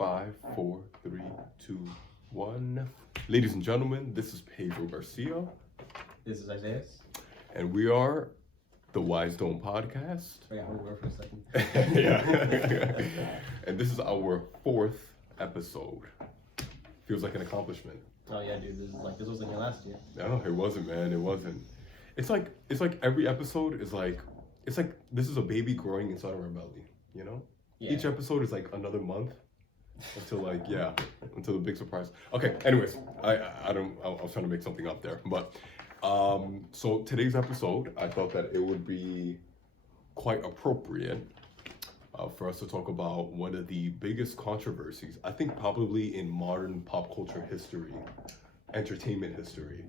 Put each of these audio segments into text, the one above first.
5, 4, 3, 2, 1. Ladies and gentlemen, this is Pedro Garcia. This is Isaias. And we are the WiseDome podcast. I got over for a second. Yeah. And this is our 4th episode. Feels like an accomplishment. Oh yeah, dude. This wasn't your last year. No, it wasn't, man. It wasn't. It's like every episode is like this is a baby growing inside of our belly, you know? Yeah. Each episode is like another month until until the big surprise. Okay, anyways, I was trying to make something up there. But so today's episode, I thought that it would be quite appropriate for us to talk about one of the biggest controversies, I think probably in modern pop culture history, entertainment history,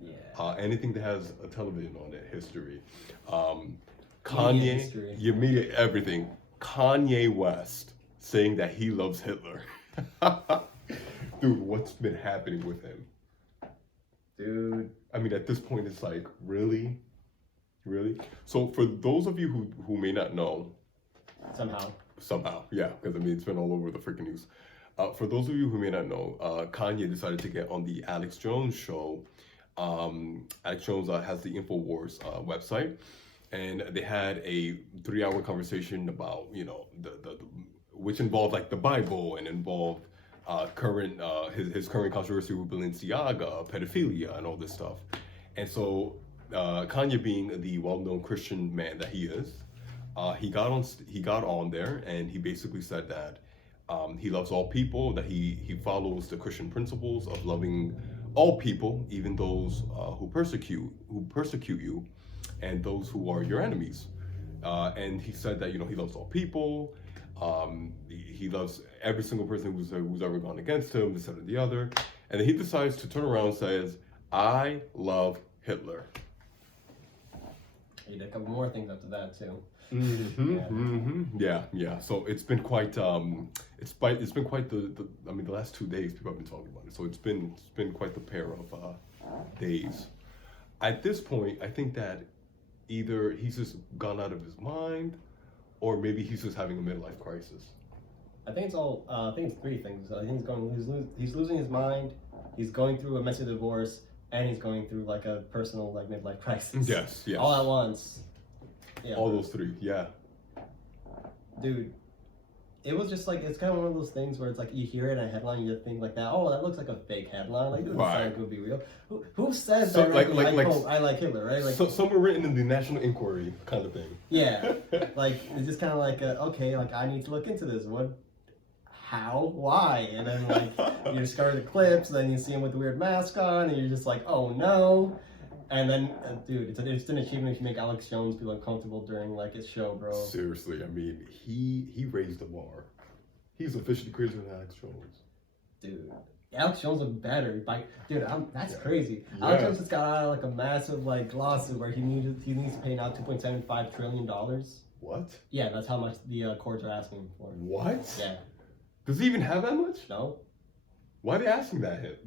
anything that has a television on it, history. Kanye, media, everything. Kanye West saying that he loves Hitler. Dude, what's been happening with him? Dude. I mean, at this point, it's like, really? So for those of you who may not know. Somehow, yeah, because I mean, it's been all over the freaking news. For those of you who may not know, Kanye decided to get on the Alex Jones show. Alex Jones has the InfoWars website. And they had a 3-hour conversation about, you know, the which involved like the Bible and involved his current controversy with Balenciaga, pedophilia, and all this stuff. And so Kanye, being the well-known Christian man that he is, he got on there and he basically said that he loves all people, that he follows the Christian principles of loving all people, even those who persecute you, and those who are your enemies. And he said that, you know, he loves all people. He loves every single person who's ever gone against him, this, that, or the other. And then he decides to turn around and says, I love Hitler. He did a couple more things after that too. Yeah. So it's been quite it's been quite the I mean, the last 2 days people have been talking about it. So it's been quite the pair of days. At this point, I think that either he's just gone out of his mind, or maybe he's just having a midlife crisis. I think it's three things. I think he's losing his mind. He's going through a messy divorce, and he's going through like a personal like midlife crisis. Yes. All at once. Yeah. All those three. Yeah. Dude, it was just like, it's kind of one of those things where it's like you hear it in a headline, you think like that. Oh, that looks like a fake headline. Like, it doesn't sound like it would be real. Who says that? I like Hitler, right? Like, so somewhere written in the National Inquiry kind of thing. Yeah, like it's just kind of like okay, like I need to look into this. What? How? Why? And then like you discover the clips, and then you see him with the weird mask on, and you're just like, oh no. And then, dude, it's an achievement if you make Alex Jones feel uncomfortable during like his show, bro. Seriously, I mean, he raised the bar. He's officially crazier than Alex Jones. Dude, Alex Jones looked better. That's crazy. Yeah. Alex Jones just got out of like a massive like lawsuit where he needs to pay now $2.75 trillion. What? Yeah, that's how much the courts are asking him for. What? Yeah. Does he even have that much? No. Why are they asking that?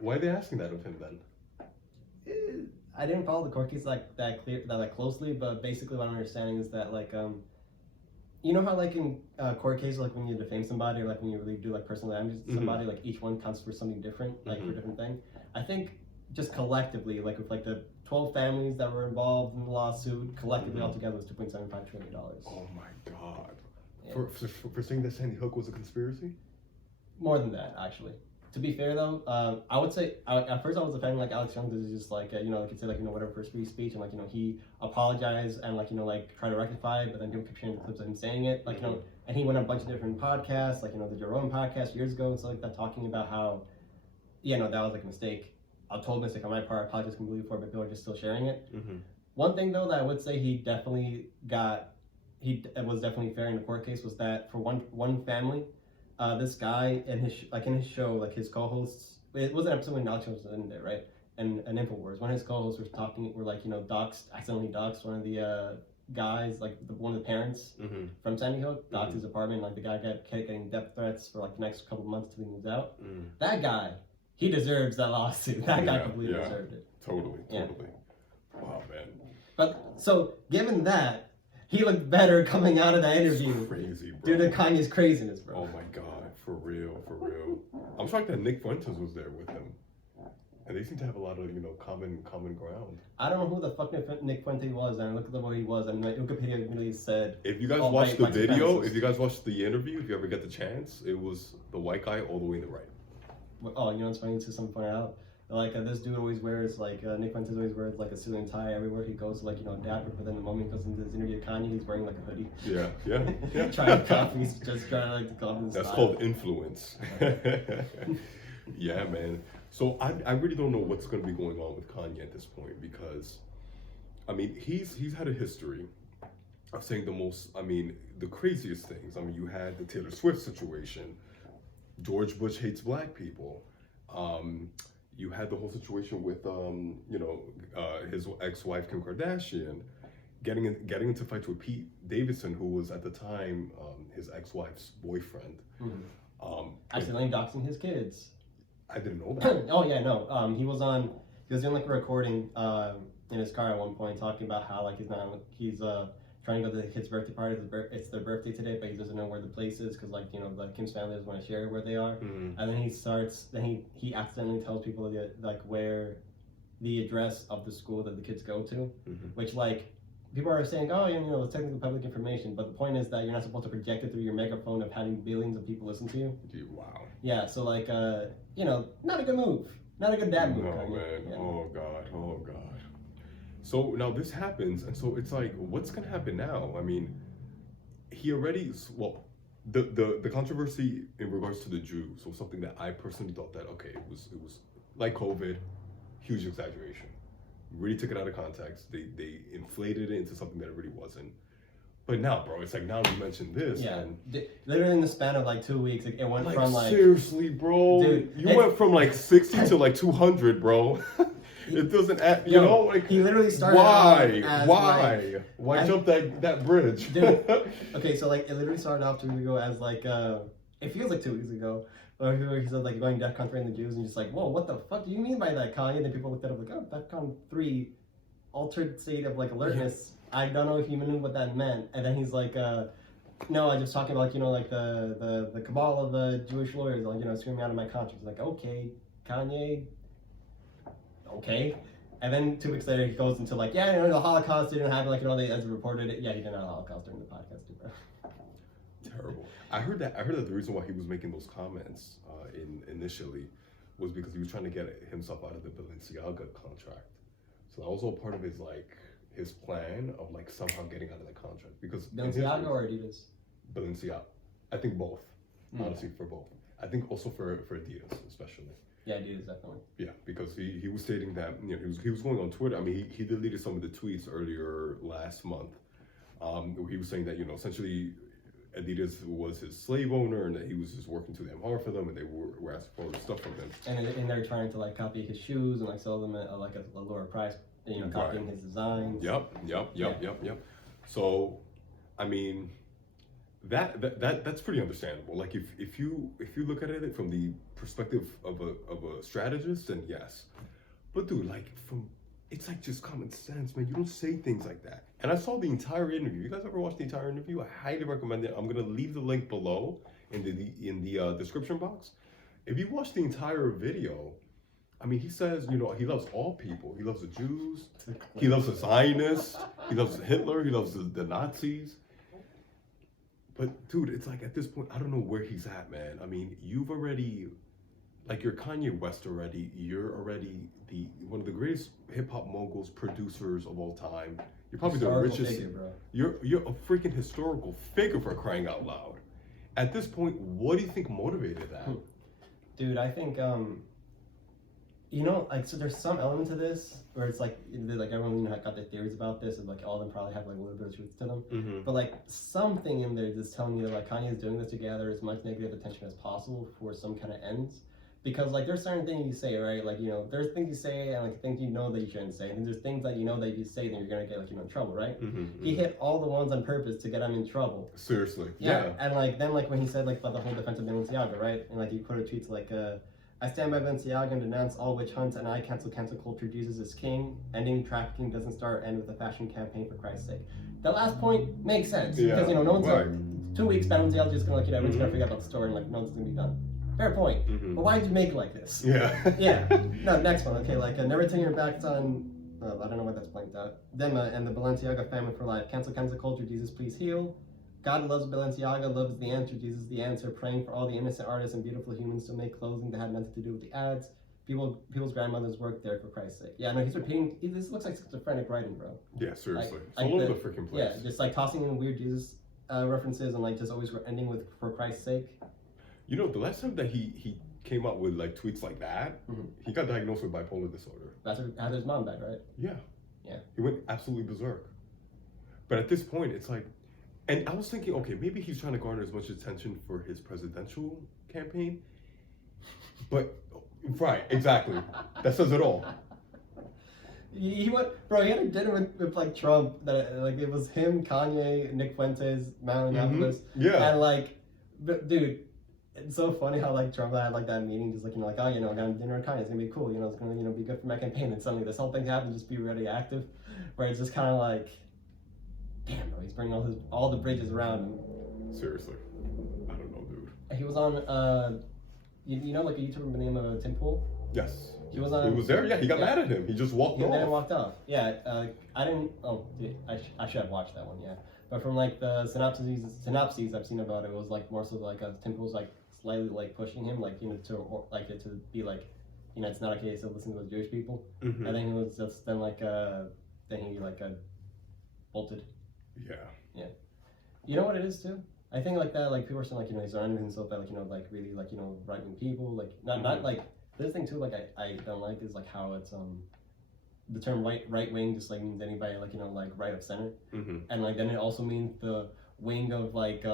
Why are they asking that of him then? I didn't follow the court case that closely, but basically what I'm understanding is that like you know how like in court cases, like when you defame somebody or like when you really do like personal damage to somebody, like each one counts for something different, like for a different thing. I think just collectively, like with like the 12 families that were involved in the lawsuit, collectively altogether was $2.75 trillion. Oh my God! Yeah. For saying that Sandy Hook was a conspiracy? More than that, actually. To be fair though, I would say at first I was defending like Alex Jones is just like you know, like you say like, you know, whatever for free speech, and like, you know, he apologized and like, you know, like try to rectify it, but then keep sharing the clips of him saying it, like, you know, and he went on a bunch of different podcasts, like, you know, the Joe Rogan podcast years ago and stuff like that, talking about how that was like a mistake, a total mistake on my part. I apologize completely for it, but people are just still sharing it. One thing though that I would say he was definitely fair in the court case was that for one family. This guy in his show, like his co-hosts, it was an episode when Alex Jones was in there, right? And InfoWars, one of his co-hosts were like, you know, accidentally doxed one of the guys, like one of the parents from Sandy Hook, doxed his apartment. Like the guy kept getting death threats for like the next couple of months till he moves out. That guy, he deserves that lawsuit. That guy completely deserved it. Totally. Wow, man. But so given that, he looked better coming out of that interview. Crazy, bro. Due to Kanye's craziness, bro. Oh my God, for real. for real. I'm shocked that Nick Fuentes was there with him. And they seem to have a lot of, common ground. I don't know who the fuck Nick Fuentes was, and I looked at what he was, and Wikipedia immediately said... If you guys watched the video, if you guys watched the interview, if you ever get the chance, it was the white guy all the way in the right. Oh, you know what's funny? To some point out, like this dude always wears Nick Fuentes always wears like a suit and tie everywhere he goes, like dapper. But then the moment he goes into this interview with Kanye, he's wearing like a hoodie. Yeah. Trying to copy, he's just trying to copy his That's style. called influence. Yeah, man. So I really don't know what's going to be going on with Kanye at this point, because, I mean, he's had a history of saying the craziest things. I mean, you had the Taylor Swift situation. George Bush hates black people. You had the whole situation with, his ex-wife Kim Kardashian getting into fights with Pete Davidson, who was at the time his ex-wife's boyfriend. Mm-hmm. Accidentally doxing his kids. I didn't know that. Oh yeah, no. He was doing like a recording in his car at one point, talking about how he's trying to go to the kid's birthday party. It's their birthday today, but he doesn't know where the place is because Kim's family doesn't want to share where they are. Mm-hmm. And then he accidentally tells people where the address of the school that the kids go to, mm-hmm. which people are saying, oh, it's technically public information, but the point is that you're not supposed to project it through your megaphone of having billions of people listen to you. Dude, wow. Yeah, so not a good move. Not a good dad move. No, man. Yeah. Oh God. So now this happens, and so it's like, what's gonna happen now? I mean, he already, the controversy in regards to the Jews was something that I personally thought that, okay, it was like COVID, huge exaggeration. Really took it out of context. They inflated it into something that it really wasn't. But now, bro, it's like, now you mentioned this. Yeah, literally in the span of 2 weeks, it went from seriously, bro. Dude, you went from 60 to 200, bro. It doesn't add, he literally started why jump that bridge? Dude, okay, so it literally started off 2 weeks ago as it feels like 2 weeks ago. Where he said going DEFCON 3 and the Jews, and just whoa, what the fuck do you mean by that, Kanye? And then people looked at it oh, DEFCON 3, altered state of alertness. I don't know if he even knew what that meant. And then he's no, I'm just talking about the cabal of the Jewish lawyers, screaming out of my conscience. Okay, Kanye, okay. And then 2 weeks later, he goes into the Holocaust didn't happen as reported it. Yeah, he didn't have a Holocaust during the podcast, too, bro. Terrible. I heard that the reason why he was making those comments initially was because he was trying to get himself out of the Balenciaga contract. So that was all part of his plan of somehow getting out of the contract, because Balenciaga or Adidas? Balenciaga. I think both. Honestly, for both. I think also for Adidas especially. Yeah, Adidas definitely. Yeah, because he was stating that he was going on Twitter. I mean, he deleted some of the tweets earlier last month. Where he was saying that essentially Adidas was his slave owner, and that he was just working too damn hard for them, and they were asking for all this stuff from him. And they're trying to copy his shoes and sell them at a lower price, copying his designs. Yep. So, I mean, that's pretty understandable. If you look at it from the perspective of a strategist, then yes. But dude, it's just common sense, man. You don't say things like that. And I saw the entire interview. You guys ever watched the entire interview? I highly recommend it. I'm gonna leave the link below in the description box. If you watch the entire video, I mean, he says, he loves all people. He loves the Jews. He loves the Zionists. He loves Hitler. He loves the Nazis. But dude, it's at this point, I don't know where he's at, man. I mean, you've already, you're Kanye West already. You're already one of the greatest hip hop moguls, producers of all time. You're probably the richest. Figure, bro. You're a freaking historical figure, for crying out loud. At this point, what do you think motivated that? Dude, I think so there's some element to this where it's everyone got their theories about this, and all of them probably have a little bit of truth to them. Mm-hmm. But something in there that's telling you that Kanye is doing this to gather as much negative attention as possible for some kind of ends. Because there's certain things you say, right? There's things you say and things that you shouldn't say, and there's things that that if you say, then you're gonna get in trouble, right? Mm-hmm, he hit all the ones on purpose to get him in trouble. Seriously. Yeah. And then when he said about the whole defense of Balenciaga, right? And he quoted tweets I stand by Balenciaga and denounce all witch hunts, and I cancel culture. Jesus is king. Ending trafficking doesn't start and end with a fashion campaign, for Christ's sake. The last point makes sense because no one's 2 weeks Balenciaga's just gonna everyone's gonna forget about the story and no one's gonna be done. Fair point. But why did you make it like this? Yeah. Yeah. No, next one. Okay, like never turn your backs on. I don't know what that's blanked out. Them and the Balenciaga family for life. Cancel culture. Jesus, please heal. God loves Balenciaga. Loves the answer. Jesus, the answer. Praying for all the innocent artists and beautiful humans to make clothing that had nothing to do with the ads. People's grandmothers worked there, for Christ's sake. Yeah, no, he's repeating. This looks like schizophrenic writing, bro. Yeah, seriously. It's Like all over the freaking place. Yeah, just like tossing in weird Jesus references and like just always ending with "for Christ's sake." You know, the last time that he came out with like tweets like that, he got diagnosed with bipolar disorder. That's how his mom died, right? Yeah. Yeah. He went absolutely berserk. But at this point, it's like, and I was thinking, okay, maybe he's trying to garner as much attention for his presidential campaign. But, right, exactly. That says it all. He went, bro. He had a dinner with like Trump. That like it was him, Kanye, Nick Fuentes, Mount Annapolis. Yeah. And like, dude, it's so funny how like Trump had like that meeting, just like like, oh, I got dinner with Kanye. It's gonna be cool. It's gonna be good for my campaign. And suddenly this whole thing happened. Just be really active, where it's just kind of like, damn, bro. He's bringing all the bridges around him. Seriously, I don't know, dude. He was on like a YouTuber by the name of Tim Pool. Yes. He was on. He was there. Yeah, he got mad at him. He just walked off. He then walked off. Yeah, I didn't. Oh, dude, I should have watched that one. Yeah, but from like the synopses I've seen about it, was like more so like Tim Pool's like slightly like pushing him, like to be like, it's not okay to listen to those Jewish people. And then he was just then he bolted. Yeah. Yeah. You know what it is too? I think like that, like people are saying like he's surrounding himself by like really like right wing people, like not like this thing too, like I don't like is like how it's the term right wing just like means anybody like like right of center, and like then it also means the wing of like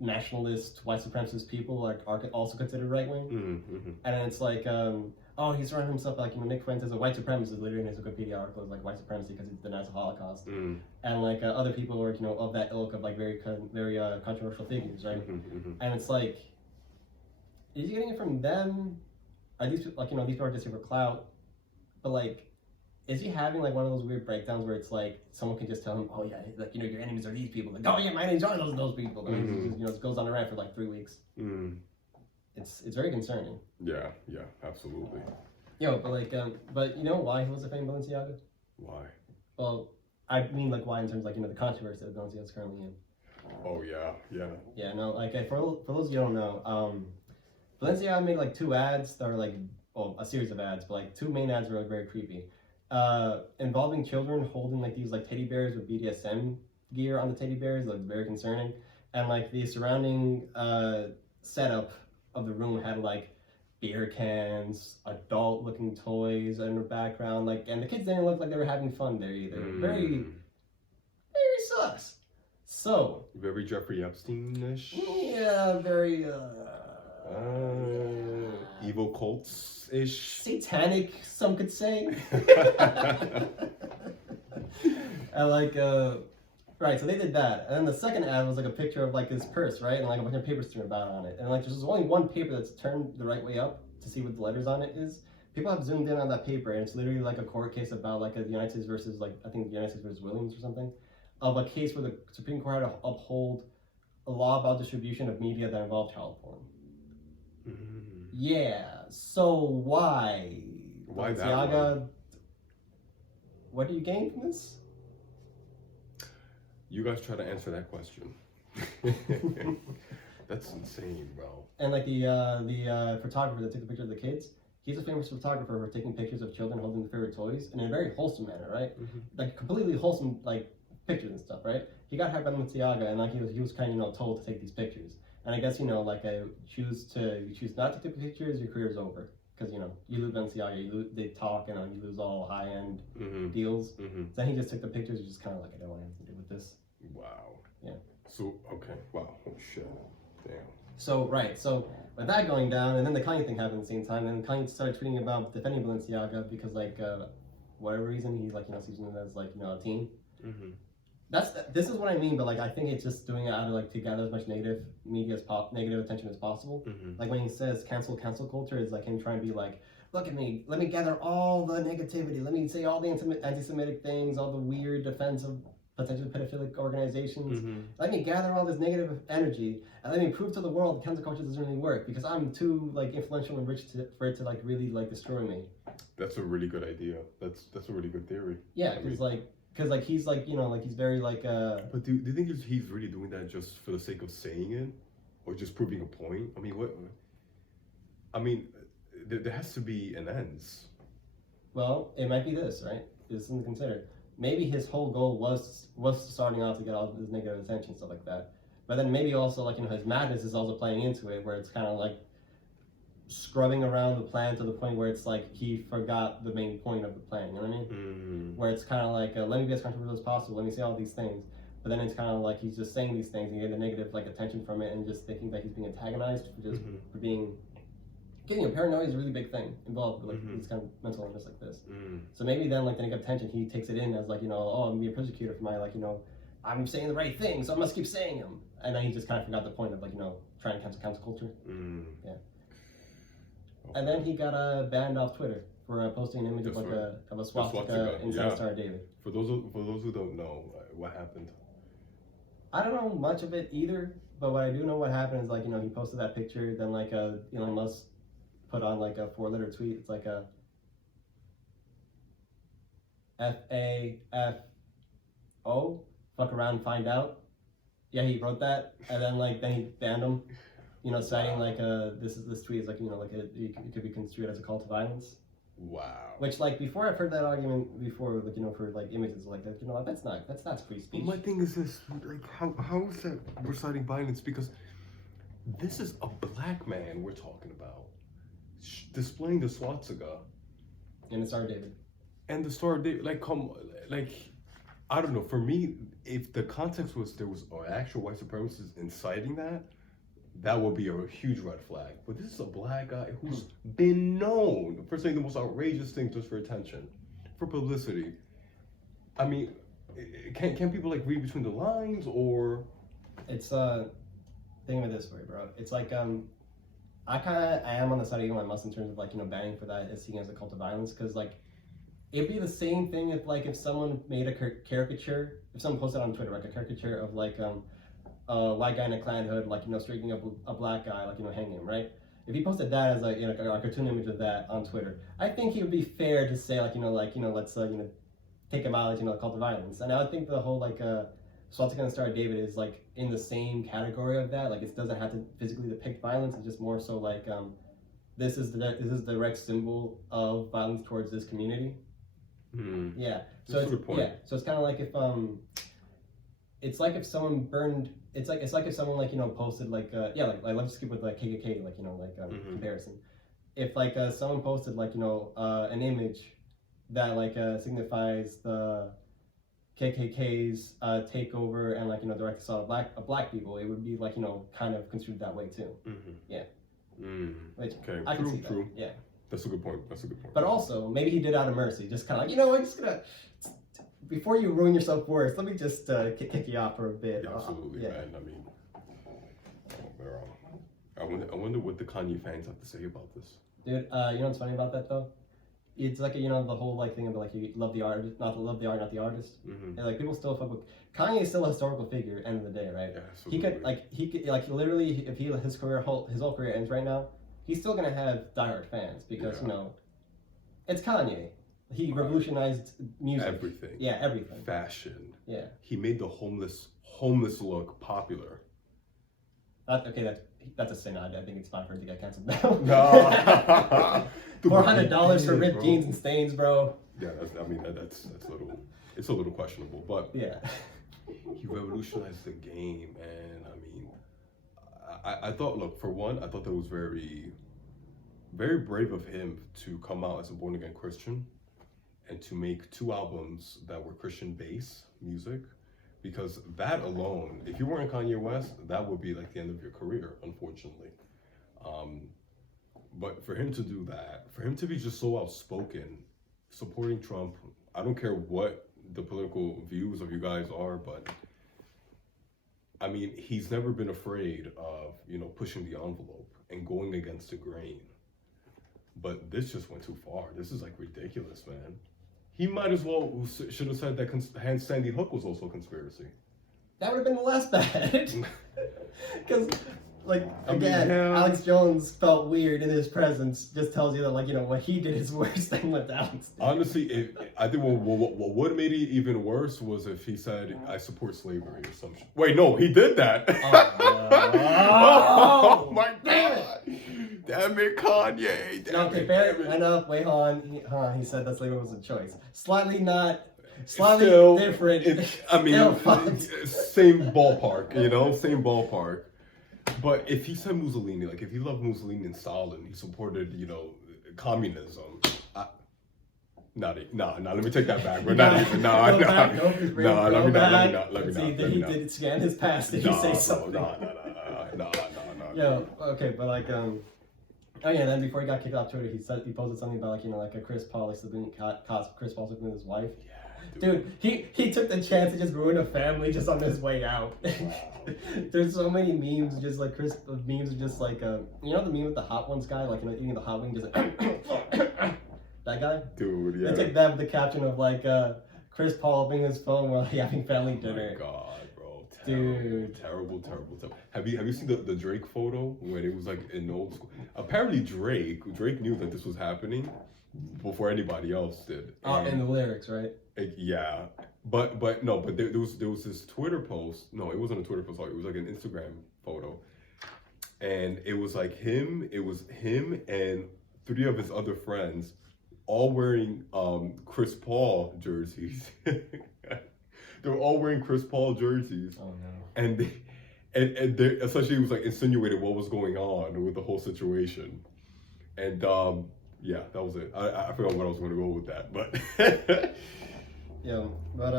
nationalist white supremacist people like are also considered right wing, and then it's like oh, he's surrounding himself like Nick Fuentes, a white supremacist, literally in his Wikipedia article is like white supremacy because he denies the Holocaust, and like other people are of that ilk of like very controversial figures, right? And it's like, is he getting it from them? Are these like these people are just here for clout? But like, is he having like one of those weird breakdowns where it's like someone can just tell him, oh yeah, like your enemies are these people, like oh yeah, my enemies are those people, and it goes on a rant for like 3 weeks. It's very concerning. Yeah, absolutely. Yo, but like, but you know why he was a fan of Balenciaga? Why? Well, I mean like why in terms of like the controversy that Balenciaga's currently in. Oh yeah. Yeah, no, like for those of you who don't know, Balenciaga made like 2 ads that are like, a series of ads, but like 2 main ads were like very creepy, involving children holding like these like teddy bears with BDSM gear on the teddy bears, like very concerning, and like the surrounding setup of the room had like beer cans, adult looking toys in the background, like, and the kids didn't look like they were having fun there either. Very sus. So very Jeffrey Epstein-ish. Yeah, very evil cults-ish. Satanic, some could say. And like right, so they did that, and then the second ad was like a picture of like this purse, right, and like a bunch of papers turned about on it, and like there's only one paper that's turned the right way up to see what the letters on it is. People have zoomed in on that paper, and it's literally like a court case about like the United States versus like I think the United States versus Williams or something, of a case where the Supreme Court had to uphold a law about distribution of media that involved child porn. Yeah, so why Balenciaga? What do you gain from this? You guys try to answer that question. That's insane, bro. And like the photographer that took the picture of the kids, he's a famous photographer for taking pictures of children holding their favorite toys in a very wholesome manner, right? Like completely wholesome like pictures and stuff, right? He got hired by Balenciaga, and like he was kind of told to take these pictures. And I guess like you choose not to take pictures, your career's over. Because you lose Balenciaga, they talk, and you lose all high end deals. So then he just took the pictures, just kind of like, I don't want anything to do with this. Wow. Yeah. So okay. Wow. Oh shit. Damn. So right. So with that going down, and then the Kanye thing happened at the same time, and Kanye started tweeting about defending Balenciaga because like whatever reason he like sees them as like a team. This is what I mean, but like I think it's just doing it out of like to gather as much negative attention as possible. Like when he says cancel culture is like him trying to be like, look at me, let me gather all the negativity, let me say all the anti-Semitic things, all the weird offensive potentially pedophilic organizations. Mm-hmm. Let me gather all this negative energy and let me prove to the world cancel culture doesn't really work because I'm too like influential and rich for it to like really like destroy me. That's a really good idea. That's a really good theory. Yeah, because he's like like he's very like. But do you think he's really doing that just for the sake of saying it, or just proving a point? I mean, what? I mean, there has to be an ends. Well, it might be this, right? This is something to consider. Maybe his whole goal was starting off to get all this negative attention, stuff like that. But then maybe also like his madness is also playing into it, where it's kind of like scrubbing around the plan to the point where it's like he forgot the main point of the plan. You know what I mean? Where it's kind of like let me be as controversial as possible. Let me say all these things. But then it's kind of like he's just saying these things and getting the negative like attention from it, and just thinking that he's being antagonized for just for being. Getting a paranoia is a really big thing involved with like these kind of mental illness like this. So maybe then like the negative attention, he takes it in as like oh, I'm being persecuted for my like I'm saying the right thing, so I must keep saying them. And then he just kind of forgot the point of like trying to cancel culture. Yeah. Okay. And then he got banned off Twitter for posting an image of like a swastika inside Star David. For those who don't know, what happened? I don't know much of it either, but what I do know what happened is like he posted that picture, then like Elon Musk put on like a 4-letter tweet. It's like a FAFO, fuck around, find out. Yeah, he wrote that, and then he banned him. Citing like this tweet is like like it could be construed as a call to violence. Wow. Which like before I've heard that argument before like for like images like that that's not free speech. My thing is this, like how is that reciting violence? Because this is a black man we're talking about displaying the swastika and the Star of David. And the Star of David, I don't know. For me, if the context was there was an actual white supremacist inciting that would be a huge red flag. But this is a black guy who's been known for saying the most outrageous things just for attention, for publicity. I mean, can people like read between the lines, or? It's think of it this way, bro. It's like I am on the side of Elon Musk in terms of like banning for that as seen as a cult of violence, because like it'd be the same thing if someone made a caricature, if someone posted on Twitter like a caricature of like a white guy in a Klan hood like straightening up a black guy like hanging him, right? If he posted that as like a cartoon image of that on Twitter, I think it would be fair to say like let's take him out as a cult of violence. And I would think the whole like swastika and Star of David is like in the same category of that. Like it doesn't have to physically depict violence. It's just more so like this is the direct symbol of violence towards this community. Yeah. So yeah. So it's kind of like if it's like if someone burned. It's like if someone posted like let's skip with like KKK comparison. If like someone posted like an image that like signifies the KKK's takeover and like direct assault of black people, it would be like kind of construed that way too. Yeah. Which okay. I can see that. Yeah. That's a good point. But also maybe he did out of mercy, just kind of like I'm just gonna. Before you ruin yourself worse, let me just kick you off for a bit. Yeah, absolutely, man. I mean, I wonder what the Kanye fans have to say about this. Dude, you know what's funny about that though? It's like the whole like thing of like you love the artist, not the artist. And like people still fuck with Kanye is still a historical figure. End of the day, right? Yeah, he could literally if his whole career ends right now, he's still gonna have diehard fans because it's Kanye. He revolutionized music. Everything. Yeah, everything. Fashion. Yeah. He made the homeless look popular. That's a sin. I think it's fine for him to get canceled now. No. $400 for ripped jeans and stains, bro. Yeah, it's a little questionable, but yeah. He revolutionized the game, and I mean, I thought, look, for one, I thought that was very, very brave of him to come out as a born again Christian. And to make 2 albums that were Christian-based music, because that alone, if you weren't Kanye West, that would be like the end of your career, unfortunately. But for him to do that, for him to be just so outspoken, supporting Trump, I don't care what the political views of you guys are, but I mean, he's never been afraid of, pushing the envelope and going against the grain. But this just went too far. This is like ridiculous, man. He might as well should have said that Sandy Hook was also a conspiracy. That would have been less bad. Because, like, again, yeah. Alex Jones felt weird in his presence. Just tells you that, like, you know, what he did is worse than what Alex did. Honestly, I think what would have made it even worse was if he said, I support slavery or some shit. Wait, no, he did that. Oh my God. Damn it, Kanye. Okay, fair enough. Wait, he said that slavery was a choice. Slightly different. I mean, same ballpark, you know, same ballpark. But if he said Mussolini, like if he loved Mussolini and Stalin, he supported, you know, communism. Let me take that back. We're not even. Let me not. Did it scan his past? Did he say something? No. Yeah. Okay, but like oh yeah. Then before he got kicked off Twitter, he posted something about like, you know, like a Chris Paul sleeping with his wife. Yeah, dude, he took the chance to just ruin a family just on his way out. There's so many memes, just like memes are just like you know the meme with the Hot Ones guy, like, you know, eating the hot wing, just like that guy. Dude, yeah. They took that with the caption of like Chris Paul opening his phone while having family dinner. Oh my God, bro. Dude. Terrible. Have you seen the Drake photo when it was like in old school? Apparently Drake knew that this was happening before anybody else did. And the lyrics, right? Yeah. But there was this Twitter post. No, it wasn't a Twitter post. It was like an Instagram photo. And it was like him and 3 of his other friends all wearing Chris Paul jerseys. They were all wearing Chris Paul jerseys. Oh no. And they essentially was like insinuated what was going on with the whole situation. And yeah, that was it. I forgot what I was going to go with that, but yeah, but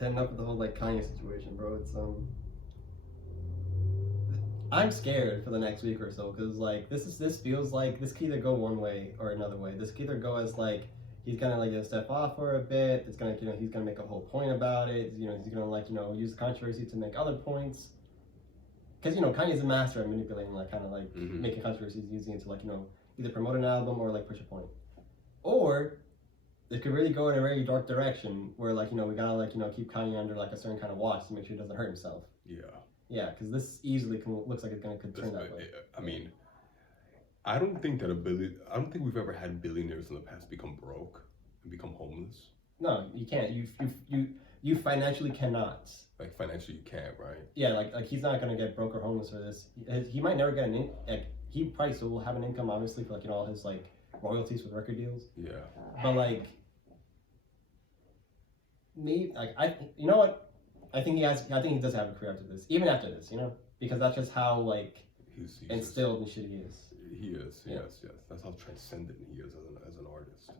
ending up with the whole like Kanye situation, bro. It's I'm scared for the next week or so because like this feels like this could either go one way or another way. This could either go as like he's gonna like step off for a bit. It's gonna, you know, he's gonna make a whole point about it. You know, he's gonna like, you know, use the controversy to make other points. Because, you know, Kanye's a master at manipulating, like kind of like making controversies, using it to like, you know, either promote an album or like push a point. Or it could really go in a very dark direction where like, you know, we gotta like, you know, keep Kanye under like a certain kind of watch to make sure he doesn't hurt himself. Yeah. Yeah, because this easily looks like it could turn that way. I mean, I don't think we've ever had billionaires in the past become broke and become homeless. No, you can't. You financially cannot. Like financially, you can't, right? Yeah, like he's not gonna get broke or homeless for this. He might never get he probably still will have an income, obviously, for like, you know, all his like royalties with record deals. Yeah. But like, me, like you know what? I think he does have a career after this, even after this, you know, because that's just how like he's instilled and shit he is. He is, yes. That's how transcendent he is as an artist.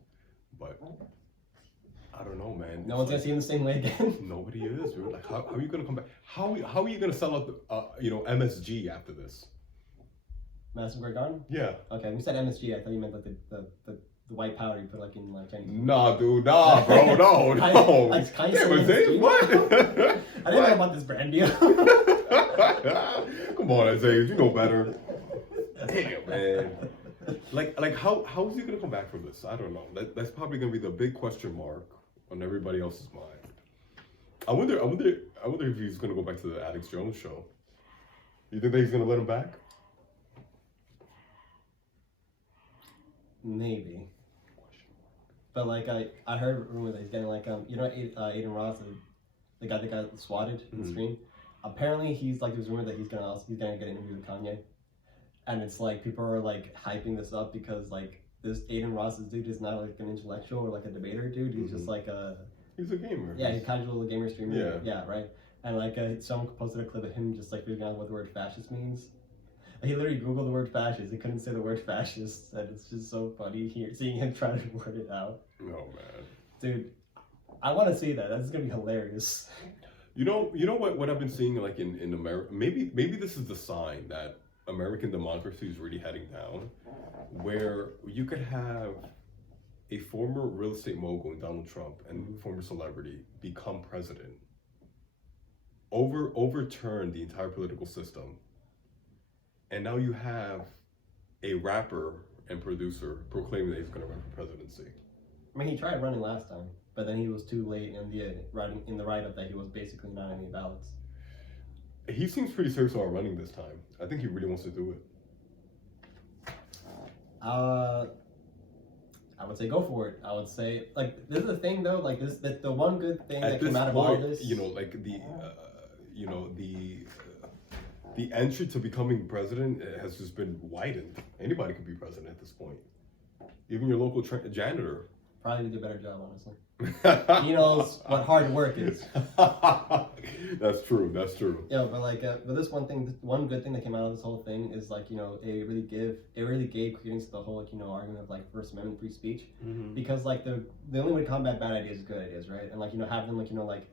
But I don't know, man. No one's gonna see him the same way again. Nobody is, dude. Like, how are you gonna come back? How are you gonna sell out you know, MSG after this? Madison Square Garden? Yeah. Okay, when you said MSG, I thought you meant like the white powder you put like in like Chinese. Nah, dude, bro, no. What? I didn't know about this brand deal. Come on, Isaias, you know better. Damn, man. Like how is he gonna come back from this? I don't know. That's probably gonna be the big question mark on everybody else's mind. I wonder if he's gonna go back to the Alex Jones show. You think that he's gonna let him back? Maybe. But like I heard a rumor that he's getting like you know Aiden Ross, the guy that got swatted in the stream. Apparently he's like, there's rumor that he's gonna get an interview with Kanye, and it's like people are like hyping this up because like this Aiden Ross dude is not like an intellectual or like a debater dude. He's just like he's a gamer. Yeah, he's a casual gamer streamer. Yeah. Yeah, right. And like someone posted a clip of him just like figuring out what the word fascist means. He literally Googled the word fascist. He couldn't say the word fascist, and it's just so funny seeing him try to word it out. Oh man, dude, I want to see that. That's gonna be hilarious. You know what I've been seeing like in America. Maybe this is the sign that American democracy is really heading down, where you could have a former real estate mogul, Donald Trump, and former celebrity become president, overturn the entire political system. And now you have a rapper and producer proclaiming that he's going to run for presidency. I mean, he tried running last time, but then he was too late in the write-up that he was basically not in any ballots. He seems pretty serious about running this time. I think he really wants to do it. I would say go for it. I would say, like, this is the thing though, like the one good thing that came out of all this, you know, like the entry to becoming president has just been widened. Anybody could be president at this point. Even your local janitor. Probably do a better job, honestly. He knows what hard work is. That's true. That's true. Yeah, but like, but this one good thing that came out of this whole thing is like, you know, it really gave credence to the whole, like, you know, argument of like First Amendment free speech, because like the only way to combat bad ideas is good ideas, right? And like, you know, have them like, you know, like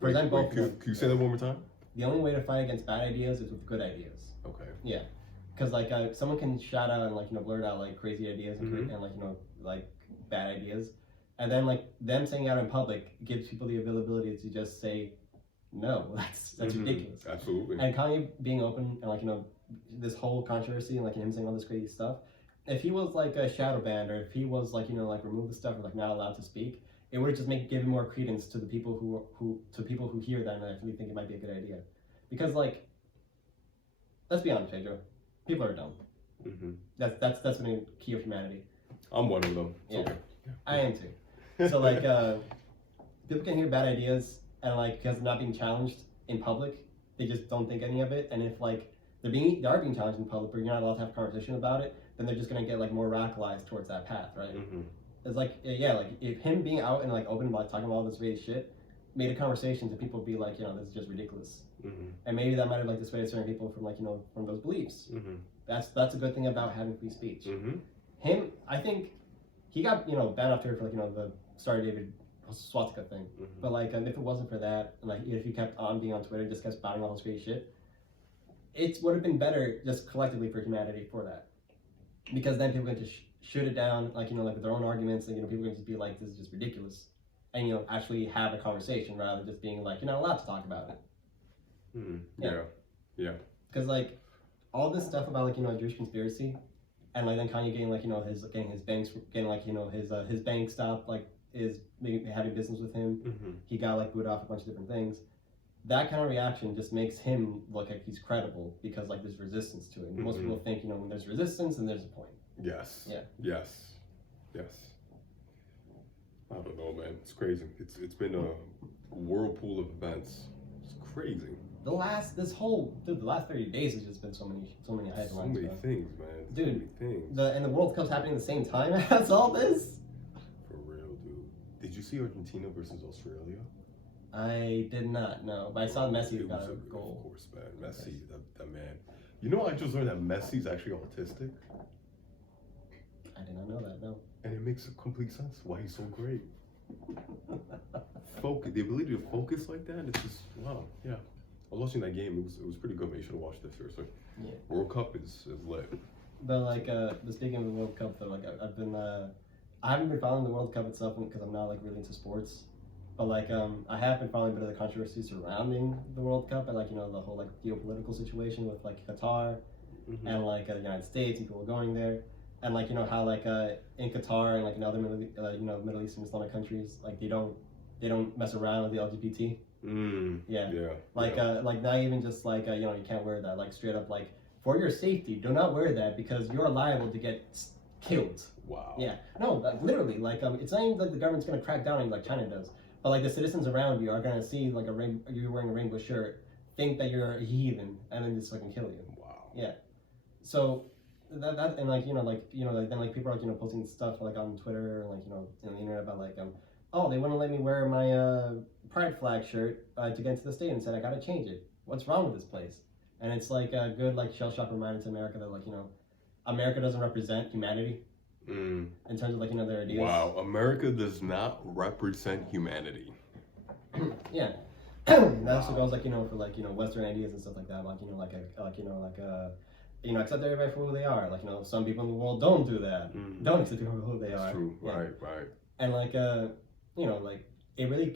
present both. Can you say that one more time? The only way to fight against bad ideas is with good ideas. Okay. Yeah, because like someone can shout out and like, you know, blurt out like crazy ideas and like, you know, like bad ideas, and then like them saying it out in public gives people the availability to just say no, that's ridiculous. Absolutely. And Kanye being open and like, you know, this whole controversy and like him saying all this crazy stuff, if he was like a shadow banned, or if he was like, you know, like remove the stuff or like not allowed to speak, it would just give more credence to the people who hear that and actually think it might be a good idea. Because like, let's be honest, Pedro, people are dumb. That's been a key of humanity. I'm one of them. Yeah, okay. I am too. So like, people can hear bad ideas and like because they're not being challenged in public, they just don't think any of it. And if like they are being challenged in public, but you're not allowed to have a conversation about it, then they're just gonna get like more radicalized towards that path, right? It's like, yeah, like if him being out and like open about talking about all this weird shit made a conversation to people be like, you know, this is just ridiculous. And maybe that might have like dissuaded certain people from like, you know, from those beliefs. That's a good thing about having free speech. Him, I think he got, you know, banned off Twitter for like, you know, the Sorry David swastika thing. But like, if it wasn't for that, and like if he kept on being on Twitter and just kept spouting all this crazy shit, it would have been better just collectively for humanity for that. Because then people are going to shoot it down, like, you know, like with their own arguments, and, you know, people are going to just be like, this is just ridiculous. And, you know, actually have a conversation rather than just being like, you're not allowed to talk about it. Yeah. Because, like, all this stuff about, like, you know, a Jewish conspiracy, and, like, then Kanye getting, like, you know, getting his like, you know, his bank stopped, like, is having business with him. He got, like, booed off a bunch of different things. That kind of reaction just makes him look like he's credible because, like, there's resistance to it. And most people think, you know, when there's resistance, then there's a point. Yes. Yeah. Yes. I don't know, man. It's crazy. It's been a whirlpool of events. It's crazy. The last 30 days has just been so many headlines. So many things, man. Dude, so many things. And the World Cup's happening at the same time as all this. For real, dude. Did you see Argentina versus Australia? I did not know, but I saw Messi got a goal. Of course, man. Messi, that man. You know, I just learned that Messi's actually autistic. I did not know that, no. And it makes complete sense why he's so great. The ability to focus like that, it's just, wow, yeah. I was watching that game, it was pretty good, man. You should have watched it, seriously. Yeah. World Cup is lit. But like, speaking of the World Cup though, like I haven't been following the World Cup itself because I'm not like really into sports. But like, I have been following a bit of the controversy surrounding the World Cup and like, you know, the whole like geopolitical situation with like Qatar and like the United States and people going there. And like, you know, how like in Qatar and like in other Middle Eastern Islamic countries, like they don't mess around with the LGBT. Like not even just like you know, you can't wear that, like straight up like for your safety, do not wear that because you're liable to get killed. Wow. Yeah. No, like, literally, like it's not even like the government's gonna crack down on you like China does, but like the citizens around you are gonna see like you're wearing a rainbow shirt, think that you're a heathen, and then just fucking kill you. Wow. Yeah. So. That and like then like people are like, you know, posting stuff like on Twitter and like, you know, on the internet about like oh, they wouldn't let me wear my pride flag shirt to get into the state and said I gotta change it. What's wrong with this place? And it's like a good like shell shock reminder to America that like, you know, America doesn't represent humanity in terms of like, you know, their ideas. Wow, America does not represent humanity. Yeah. That also goes like, you know, for like, you know, Western ideas and stuff like that, like, you know, you know, accept everybody for who they are. Like, you know, some people in the world don't do that. Don't accept people for who they are. That's true. Yeah. Right. And like, you know, like it really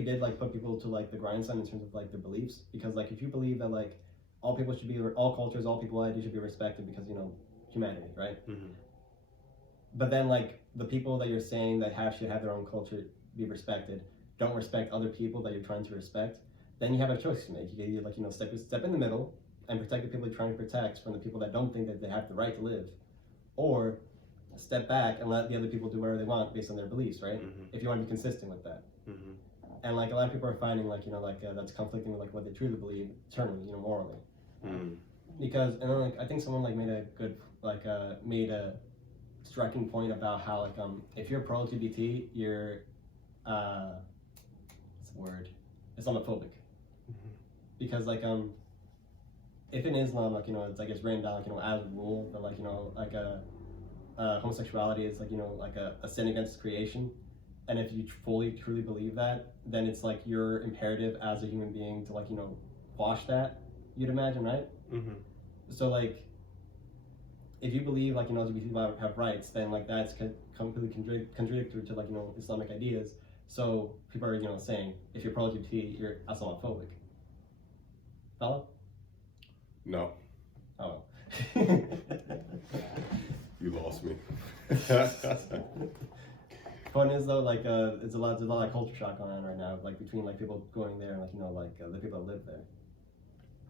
did like put people to like the grindstone in terms of like their beliefs. Because like if you believe that like all cultures, all people's ideas should be respected because, you know, humanity, right? but then like the people that you're saying that should have their own culture be respected don't respect other people that you're trying to respect, then you have a choice to make. You can either like step in the middle and protect the people you're trying to protect from the people that don't think that they have the right to live, or step back and let the other people do whatever they want based on their beliefs, right? If you want to be consistent with that. And like a lot of people are finding like that's conflicting with like what they truly believe internally, morally. Because and then like I think someone like made a good made a striking point about how like if you're pro LGBT, you're what's the word? Islamophobic. Because like if in Islam like it's like it's written down like as a rule that like homosexuality is like like a sin against creation, and if you fully truly believe that, then it's like your imperative as a human being to like quash that, you'd imagine, right? So like if you believe like LGBT people have rights, then like that's completely contradictory to like Islamic ideas. So people are saying if you're pro LGBT, you're Islamophobic. Follow? No. Oh. You lost me. Point is though, like there's a lot of culture shock going on right now, like between like people going there and like the people that live there.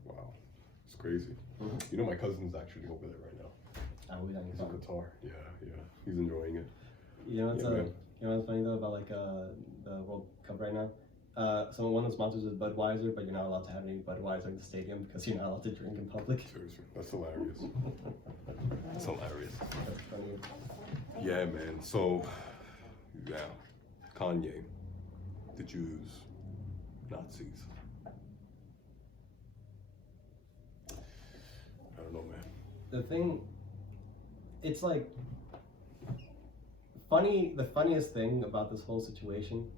Wow, it's crazy. My cousin's actually over there right now. Oh, he's in Qatar. Yeah, he's enjoying it. What's funny though about like the World Cup right now? So one of the sponsors is Budweiser, but you're not allowed to have any Budweiser in the stadium because you're not allowed to drink in public. Seriously, that's hilarious. That's hilarious. That's funny. Yeah, man. So, yeah, Kanye, the Jews, Nazis. I don't know, man. The thing, it's like funny. The funniest thing about this whole situation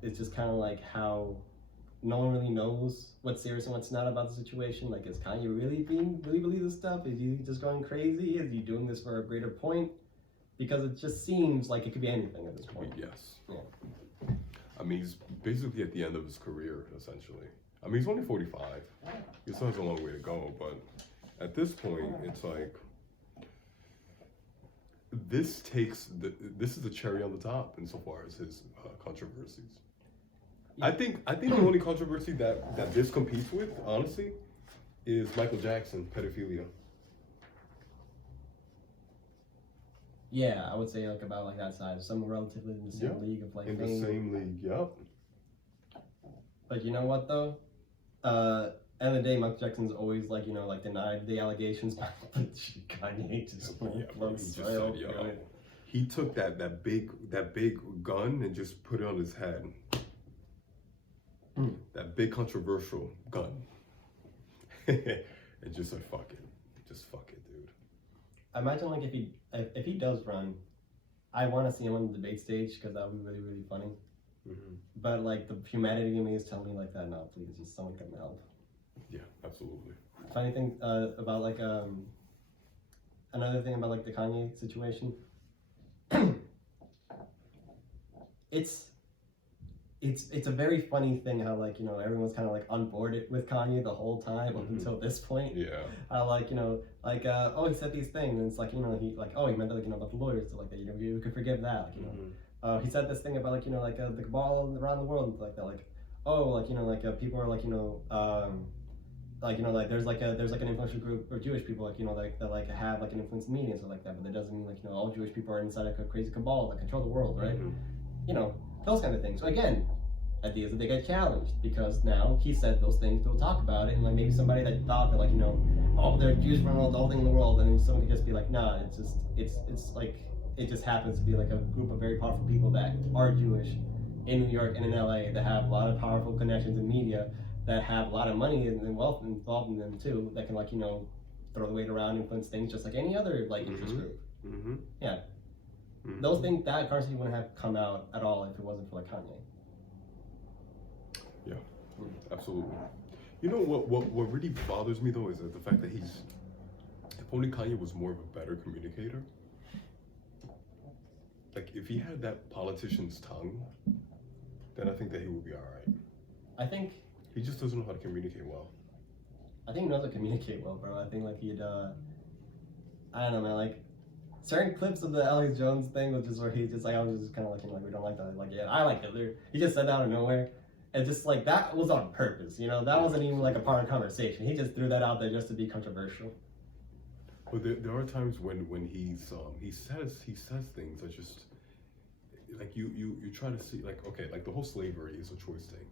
is just kind of like how no one really knows what's serious and what's not about the situation. Like, is Kanye really believe this stuff? Is he just going crazy? Is he doing this for a greater point? Because it just seems like it could be anything at this point. Yes. Yeah. I mean, he's basically at the end of his career, essentially. I mean, he's only 45. He still has a long way to go, but at this point, it's like this is the cherry on the top insofar as his controversies. Yeah. I think the only controversy that this competes with, honestly, is Michael Jackson pedophilia. Yeah, I would say like about like that size, some relatively in the same league of like in the same league. Yep. But you know what though? End of the day, Michael Jackson's always like like denied the allegations, but Kanye just he took that big gun and just put it on his head. That big controversial gun, and just said fuck it, dude. Imagine like if he does run, I want to see him on the debate stage because that would be really really funny. But like the humanity in me is telling me like that, no, please, just someone come help. Yeah, absolutely. Funny thing about like another thing about like the Kanye situation. It's a very funny thing how like everyone's kind of like on board with Kanye the whole time up until this point. Yeah. Oh, he said these things and it's like he like he meant like about the lawyers, so like that you could forgive that he said this thing about like the cabal around the world and like that people are there's an influential group of Jewish people that have like an influence in media and stuff like that, but that doesn't mean all Jewish people are inside like a crazy cabal that control the world, right? Those kind of things. So again, ideas that they get challenged because now he said those things, they'll talk about it, and like maybe somebody that thought that they're Jews from the whole thing in the world, and then someone could just be like, nah, it's like it just happens to be like a group of very powerful people that are Jewish in New York and in LA that have a lot of powerful connections in media, that have a lot of money and wealth involved in them too, that can throw the weight around, influence things just like any other interest group. Yeah. Those things, that conversation wouldn't have come out at all if it wasn't for Kanye. Yeah, absolutely. What really bothers me though is that the fact that if only Kanye was more of a better communicator. Like if he had that politician's tongue, then I think that he would be all right. I think he just doesn't know how to communicate well. I think he knows how to communicate well, bro. I think he'd I don't know, man, certain clips of the Alex Jones thing was just where he just like, I was just kind of like, we don't like that. Like, yeah, I like Hitler. He just said that out of nowhere. And just like, that was on purpose, you know? That wasn't even like a part of the conversation. He just threw that out there just to be controversial. But there are times when he says things that just, like, you try to see, like, okay, like the whole slavery is a choice thing.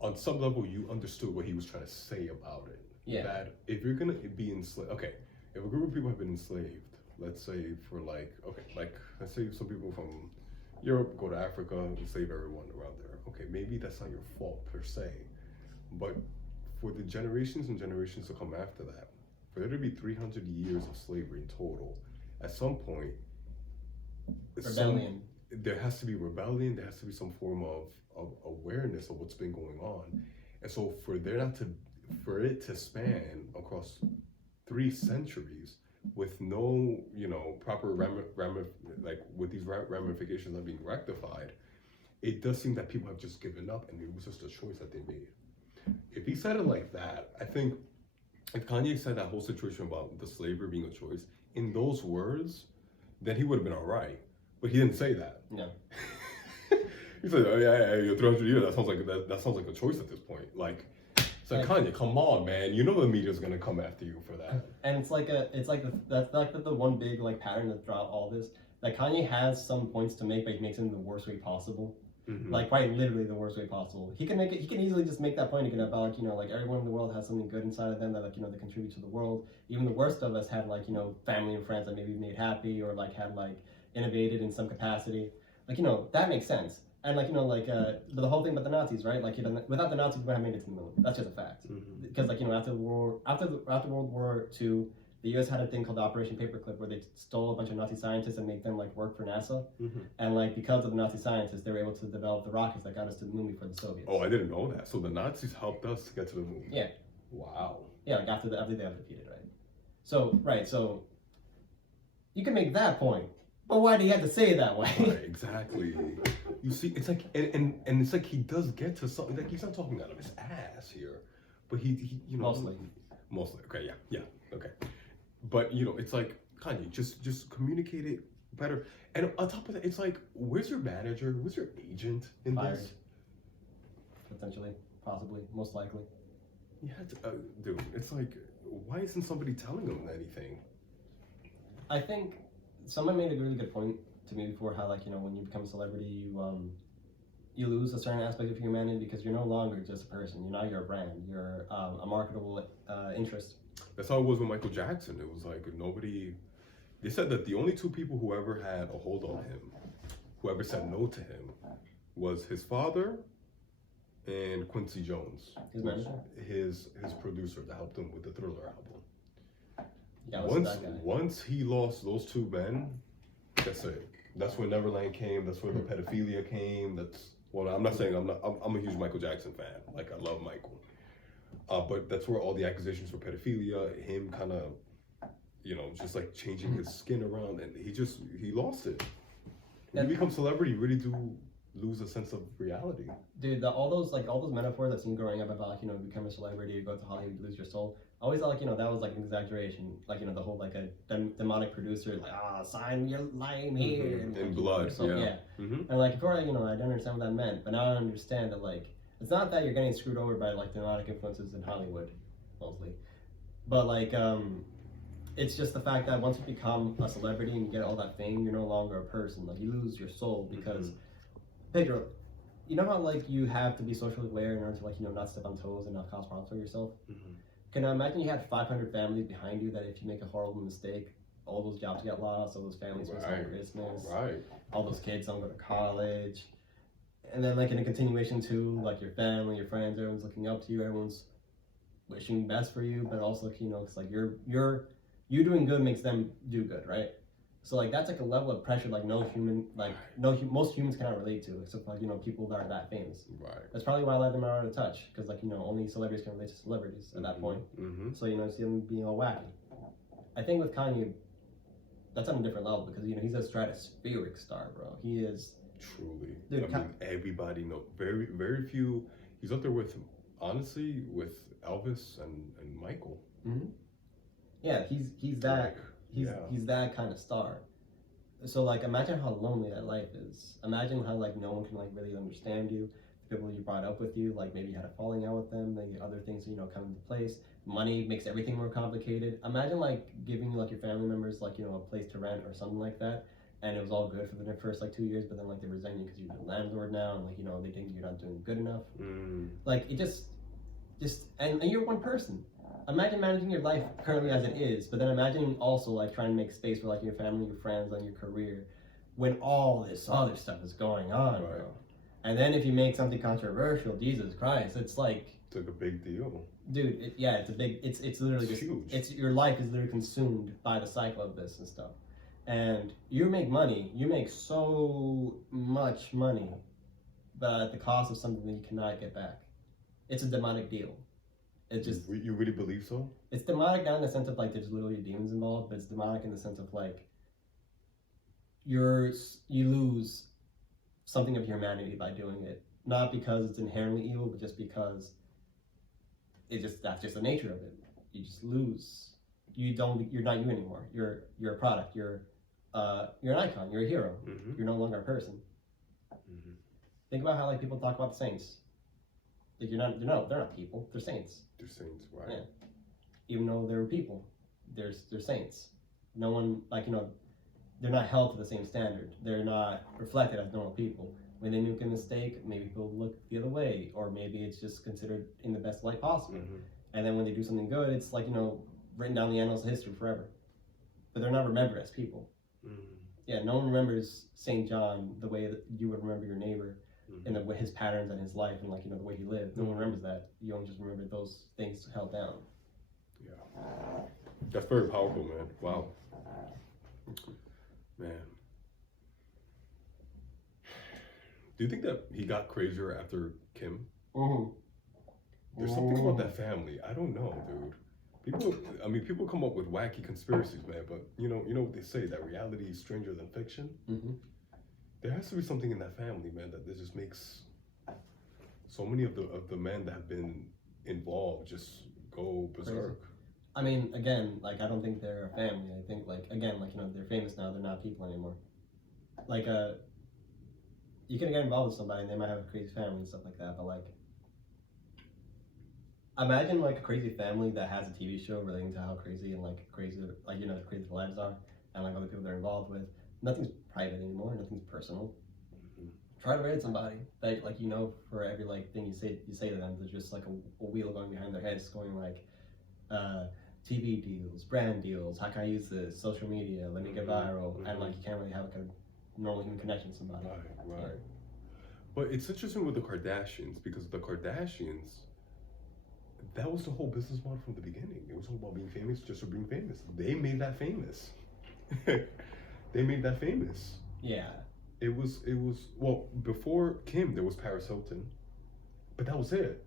On some level, you understood what he was trying to say about it. Yeah. That if you're gonna be enslaved, okay, if a group of people have been enslaved, let's say for like, okay, like let's say some people from Europe go to Africa and enslave everyone around there. Okay, maybe that's not your fault per se, but for the generations and generations to come after that, for there to be 300 years of slavery in total, at some point, Rebellion. There has to be rebellion. There has to be some form of awareness of what's been going on, and so for it to span across 3 centuries with no, proper with these ramifications not being rectified, it does seem that people have just given up, and it was just a choice that they made. If he said it like that, I think if Kanye said that whole situation about the slavery being a choice in those words, then he would have been all right. But he didn't say that. No. He said, "Oh yeah, 300 years. That sounds like a choice at this point." Like, it's like Kanye, come on, man. You know the media's gonna come after you for that. And that's like the one big like pattern that throughout all this. Like Kanye has some points to make, but he makes them the worst way possible. Mm-hmm. Like quite literally the worst way possible. He can easily just make that point again about like everyone in the world has something good inside of them that they contribute to the world. Even the worst of us have family and friends that maybe made happy or had innovated in some capacity. That makes sense. And but the whole thing about the Nazis, right? Without the Nazis, we wouldn't have made it to the moon. That's just a fact. Mm-hmm. Because after World War II, the U.S. had a thing called Operation Paperclip, where they stole a bunch of Nazi scientists and make them work for NASA. Mm-hmm. And because of the Nazi scientists, they were able to develop the rockets that got us to the moon before the Soviets. Oh, I didn't know that. So the Nazis helped us get to the moon. Yeah. Wow. Yeah, after they got defeated, right? So you can make that point. But why do you have to say it that way? Right, exactly. You see, it's like, and it's like he does get to something. Like he's not talking out of his ass here, but he Mostly. Okay, yeah, okay. But it's like Kanye, just communicate it better. And on top of that, it's like, where's your manager? Where's your agent in Fired. this? Potentially, possibly, most likely. Yeah, dude. It's like, why isn't somebody telling him anything? I think someone made a really good point to me before how when you become a celebrity you lose a certain aspect of humanity because you're no longer just a person. You're a brand. You're a marketable interest. That's how it was with Michael Jackson. It was like they said that the only 2 people who ever had a hold on him, who ever said no to him, was his father and Quincy Jones, His manager? His producer that helped him with the Thriller album. Yeah, once he lost those 2 men, that's it. That's when Neverland came. That's where the pedophilia came. I'm not saying I'm a huge Michael Jackson fan. Like, I love Michael, but that's where all the accusations for pedophilia, him kind of, just changing his skin around, and he lost it. When you become celebrity, you really do lose a sense of reality. Dude, all those metaphors I've seen growing up about become a celebrity, you go to Hollywood, you lose your soul. I always thought that was an exaggeration, the whole a demonic producer sign your name here in blood, yeah. Mm-hmm. And before I didn't understand what that meant, but now I understand that it's not that you're getting screwed over by demonic influences in Hollywood, mostly, but it's just the fact that once you become a celebrity and you get all that fame, you're no longer a person. You lose your soul because. Pedro, you know how you have to be socially aware in order to not step on toes and not cause problems for yourself? Mm-hmm. Can I imagine you had 500 families behind you that if you make a horrible mistake, all those jobs get lost, all those families miss out Christmas, all those kids don't go to college, and then in a continuation too, your family, your friends, everyone's looking up to you, everyone's wishing best for you, but also it's you doing good makes them do good, right? So that's a level of pressure most humans cannot relate to, except people that are that famous. Right. That's probably why a lot of them are out of touch, because only celebrities can relate to celebrities at that point. Mm-hmm. So see them being all wacky. I think with Kanye, that's on a different level because he's a stratospheric star, bro. He is truly. Dude, everybody knows. Very very few. He's up there with Elvis and Michael. Mm-hmm. Yeah, he's He's that kind of star. So like, imagine how lonely that life is. Imagine how like no one can like really understand you. The people you brought up with you, like maybe you had a falling out with them, maybe other things come into place. Money makes everything more complicated. Imagine like giving like your family members like a place to rent or something like that, and it was all good for the first like 2 years, but then like they resent you because you're the landlord now, and like they think you're not doing good enough. Like it just and you're one person. Imagine managing your life currently as it is, but then imagine also like trying to make space for like your family, your friends, and your career when all this other stuff is going on, bro. And then if you make something controversial, Jesus Christ, it's like a big deal, dude. It's a big. It's literally it's huge. It's your life is literally consumed by the cycle of this and stuff. And you make money. You make so much money, but at the cost of something that you cannot get back. It's a demonic deal. It just you really believe so? It's demonic not in the sense of like there's literally demons involved, but it's demonic in the sense of like you lose something of humanity by doing it, not because it's inherently evil, but just because that's just the nature of it. You just lose. You're not you anymore. You're a product. You're an icon. You're a hero. Mm-hmm. You're no longer a person. Mm-hmm. Think about how like people talk about the saints. Like they're not people. They're saints. They're saints, right? Yeah. Even though they're people, they're saints. No one they're not held to the same standard. They're not reflected as normal people. When they make a mistake, maybe people look the other way, or maybe it's just considered in the best light possible. Mm-hmm. And then when they do something good, it's like written down the annals of history forever. But they're not remembered as people. Mm-hmm. Yeah, no one remembers Saint John the way that you would remember your neighbor, Mm-hmm. and the way his patterns and his life, and the way he lived. No one remembers that. You only just remember those things held down. Yeah, that's very powerful, man. Wow, man. Do you think that he got crazier after Kim? Mm-hmm. There's something about that family. I don't know, dude. People come up with wacky conspiracies, man. But you know what they say, that reality is stranger than fiction. Mm-hmm. There has to be something in that family, man, that just makes so many of the men that have been involved just go berserk. Crazy. I mean, again, like I don't think they're a family. I think they're famous now. They're not people anymore. Like you can get involved with somebody and they might have a crazy family and stuff like that. But like, imagine like a crazy family that has a TV show relating to how crazy and crazy the lives are, and like other people they're involved with. Nothing's private anymore. Nothing's personal. Mm-hmm. Try to rate somebody that for every thing you say to them, there's just like a wheel going behind their heads, going like TV deals, brand deals. How can I use this? Social media. Let me get viral. Mm-hmm. And you can't really have a normal human connection with somebody. Right. Yeah. But it's interesting with the Kardashians, because the Kardashians, that was the whole business model from the beginning. It was all about being famous just for being famous. They made that famous. They made that famous. Yeah. It was before Kim there was Paris Hilton, but that was it.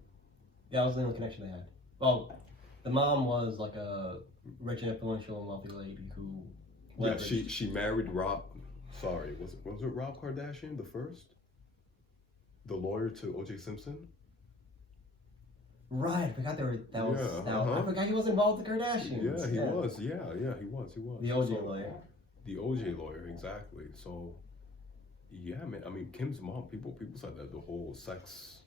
Yeah, that was the only connection they had. Well, the mom was like a rich and influential and wealthy lady who. Yeah, she married Rob. Sorry, was it Rob Kardashian the first? The lawyer to O.J. Simpson. Right, I forgot I forgot he was involved with the Kardashians. Yeah, he was. Yeah, he was. The O.J. lawyer. The O.J. lawyer, exactly. So, yeah, man. I mean, Kim's mom. People said that the whole sex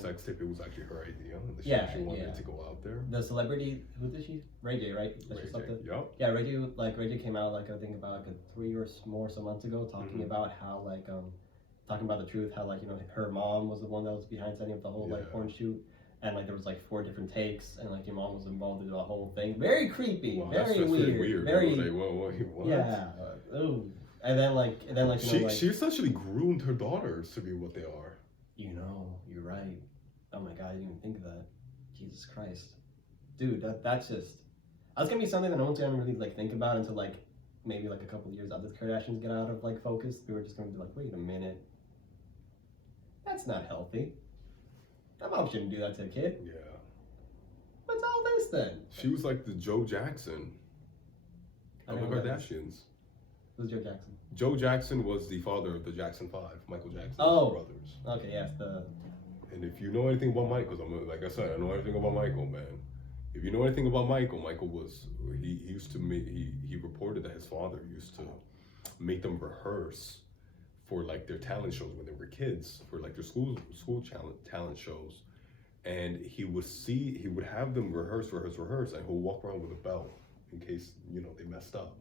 sex tape, it was actually her idea, and she wanted to go out there. The celebrity, who did she? Ray J, right? Ray J. Yep. Yeah, Ray J came out I think about 3 or more months ago, talking about how talking about the truth, how her mom was the one that was behind setting up the whole porn shoot. And there was 4 different takes, and your mom was involved in the whole thing. Very creepy, wow, very that's weird. Very what? Yeah. Ooh. And then she essentially groomed her daughters to be what they are. You're right. Oh my God, I didn't even think of that. Jesus Christ, dude, that's gonna be something that no one's gonna really think about until maybe a couple of years after the Kardashians get out of focus. We were just gonna be wait a minute, that's not healthy. My mom shouldn't do that to a kid. Yeah. What's all this then? She was like the Joe Jackson of the Kardashians. Who's Joe Jackson? Joe Jackson was the father of the Jackson 5, Michael Jackson's brothers. Okay, yes, And if you know anything about Michael, like I said, I know everything about Michael, man. if you know anything about Michael, he used to make he reported that his father used to make them rehearse for like their talent shows when they were kids, for like their school talent shows, and he would have them rehearse, and he'll walk around with a belt in case they messed up.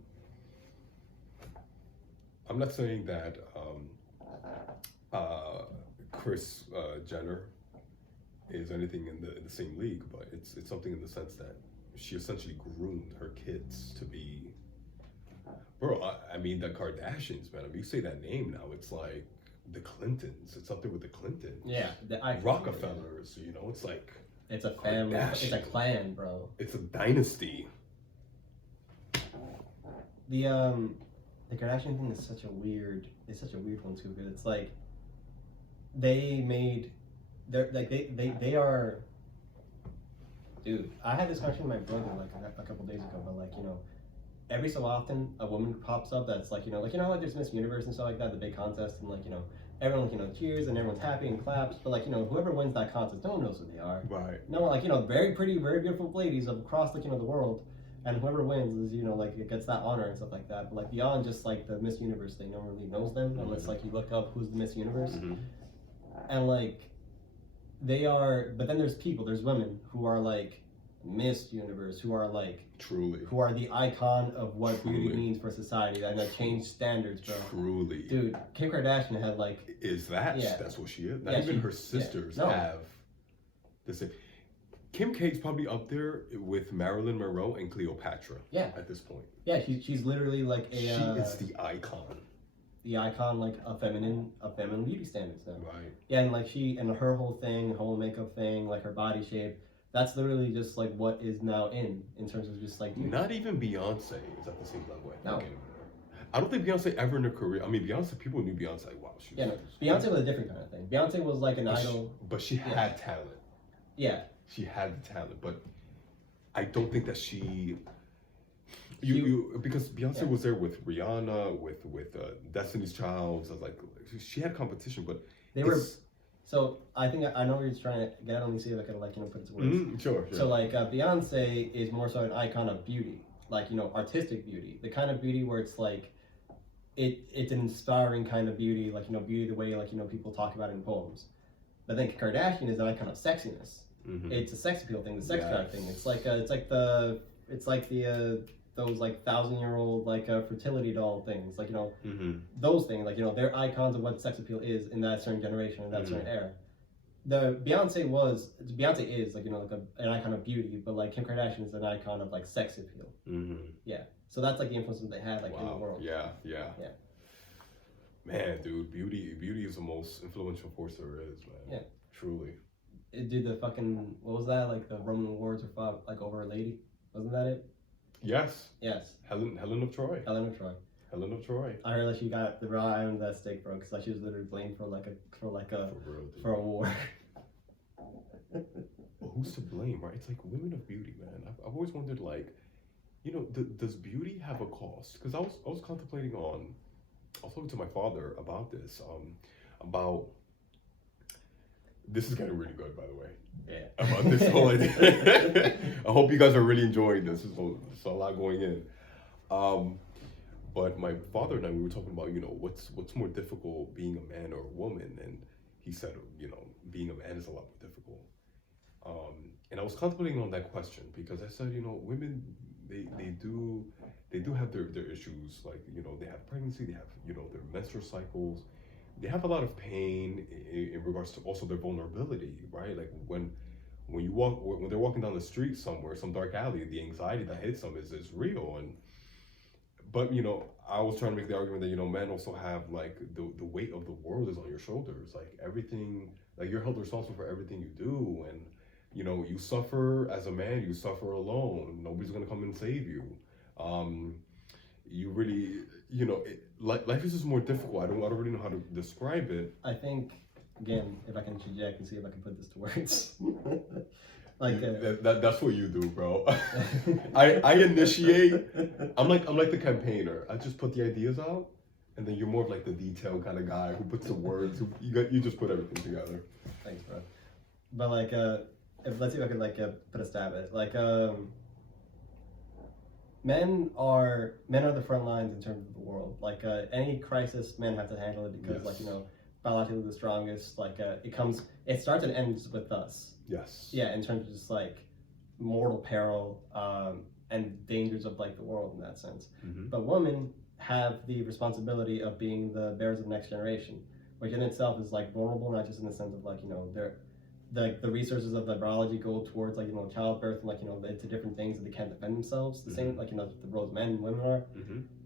I'm not saying that Kris Jenner is anything in the same league, but it's something in the sense that she essentially groomed her kids to be. Bro, I mean the Kardashians, man. I mean, you say that name now, it's like the Clintons. It's up there with the Clintons. Yeah, Rockefellers. It's like it's a family. It's a clan, bro. It's a dynasty. The Kardashian thing is such a weird one too, because it's like they are. Dude, I had this conversation with my brother like a couple days ago, but like every so often a woman pops up that's like like there's Miss Universe and stuff like that, the big contest, and like everyone cheers and everyone's happy and claps, but like whoever wins that contest, no one knows who they are. Right. No one, like very pretty, very beautiful ladies across like the world, and whoever wins is like it gets that honor and stuff like that. But like beyond just like the Miss Universe thing, no one really knows them unless like you look up who's the Miss Universe, and like they are. But then there's women who are like Miss Universe, who are like who are the icon of what beauty means for society, and that change standards, bro. Truly, dude. Kim Kardashian had like that's what she is. Not even her sisters have the same. Kim K's probably up there with Marilyn Monroe and Cleopatra. Yeah, at this point. Yeah, she's literally like she is the icon. The icon, like a feminine beauty standards now. Right. Yeah, and like her whole thing, her whole makeup thing, like her body shape. That's literally just like what is now in terms of just like. Not even Beyonce is at the same level. No. I don't think Beyonce ever in her career. I mean, Beyonce. People knew Beyonce. Like, wow, Beyonce was a different kind of thing. Beyonce was like an idol. But she had talent. Yeah. She had the talent, but I don't think that she. Because Beyonce was there with Rihanna, with Destiny's Child. So like she had competition, but they were. So I think I know what you're trying to get at. Let me see if I can put it to words. Sure. So like Beyonce is more so an icon of beauty, like artistic beauty, the kind of beauty where it's like, it's an inspiring kind of beauty, like beauty the way like people talk about it in poems. But then Kardashian is an icon of sexiness. It's a sex appeal thing, the sex drive thing. It's like those like 1,000-year-old like fertility doll things, like those things, like they're icons of what sex appeal is in that certain generation, in that certain era. The Beyonce is like like an icon of beauty, but like Kim Kardashian is an icon of like sex appeal. Yeah, so that's like the influence that they had like in the world. Yeah. Man, dude, beauty is the most influential force there is, man. Yeah, truly. Did the fucking what was that, like the Roman wars were fought like over a lady? Wasn't that it? Yes. Helen of Troy. Helen of Troy. I heard that she got the raw eye on that stake, bro, because like she was literally blamed for a war. Well, who's to blame, right? It's like women of beauty, man. I've always wondered, like, does beauty have a cost? Because I was contemplating on. I was talking to my father about this. This is getting really good, by the way. Yeah. About this whole idea. I hope you guys are really enjoying this. There's a lot going in. But my father and I, we were talking about, what's more difficult, being a man or a woman? And he said, being a man is a lot more difficult. And I was contemplating on that question because I said, women, they do have their issues. Like, they have pregnancy, they have, their menstrual cycles. They have a lot of pain in regards to also their vulnerability, right? Like when they're walking down the street somewhere, some dark alley, the anxiety that hits them is real. But I was trying to make the argument that men also have like the weight of the world is on your shoulders. Like everything, like you're held responsible for everything you do, and you suffer as a man, you suffer alone. Nobody's gonna come and save you. You really, life is just more difficult. I don't really know how to describe it. I think, again, if I can interject and see if I can put this to words. Like that's what you do, bro. I initiate. I'm like the campaigner. I just put the ideas out, and then you're more of like the detailed kind of guy who puts the words. You just put everything together. Thanks, bro. But like let's see if I could like put a stab at it. Like men are the front lines in terms of the world. Like any crisis, men have to handle it because like biologically the strongest. Like it starts and ends with us. Yes. Yeah, in terms of just like mortal peril and dangers of like the world in that sense. But women have the responsibility of being the bearers of the next generation, which in itself is like vulnerable, not just in the sense of like they're the resources of the biology go towards like childbirth and like into different things that they can't defend themselves. The same like the roles men and women are,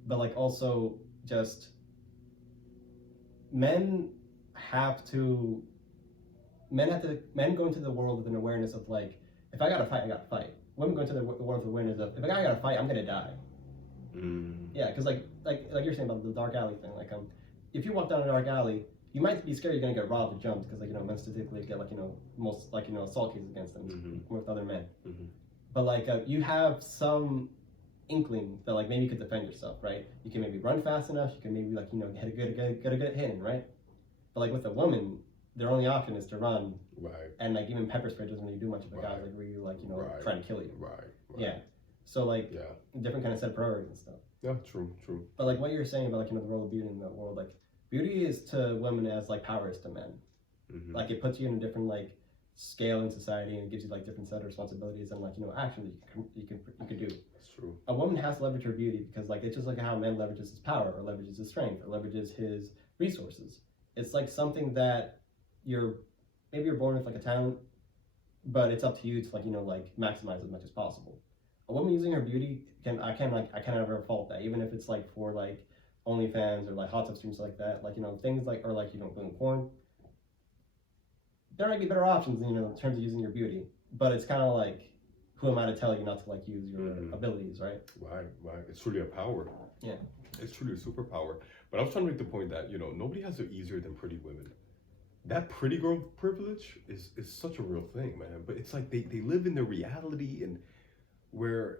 but like also just men go into the world with an awareness of like, if I gotta fight, I gotta fight. Women go into the world with awareness of, if I gotta fight, I'm gonna die. Yeah, because like you're saying about the dark alley thing, like if you walk down a dark alley, you might be scared you're gonna get robbed or jumped because like men statistically get like most like assault cases against them with other men. But like you have some inkling that like maybe you could defend yourself, right? You can maybe run fast enough. You can maybe like get a good hit in, right? But like with a woman, their only option is to run, right? And like even pepper spray doesn't really do much if a guy's like really like trying to kill you, right? Yeah. So like different kind of set priorities and stuff. Yeah, true. But like what you're saying about like the role of beauty in the world, like beauty is to women as like power is to men. Like it puts you in a different like scale in society and it gives you like different set of responsibilities and like actions you can do. That's true. A woman has to leverage her beauty because like it's just like how a man leverages his power or leverages his strength or leverages his resources. It's like something that maybe you're born with like a talent, but it's up to you to like like maximize as much as possible. A woman using her beauty I can't ever fault that, even if it's like for like OnlyFans or like hot tub streams like that, like things like or like doing porn. There might be better options, in terms of using your beauty, but it's kind of like, who am I to tell you not to like use your abilities, right? Right. It's truly a power. Yeah. It's truly a superpower. But I was trying to make the point that nobody has it easier than pretty women. That pretty girl privilege is such a real thing, man. But it's like they live in their reality and where,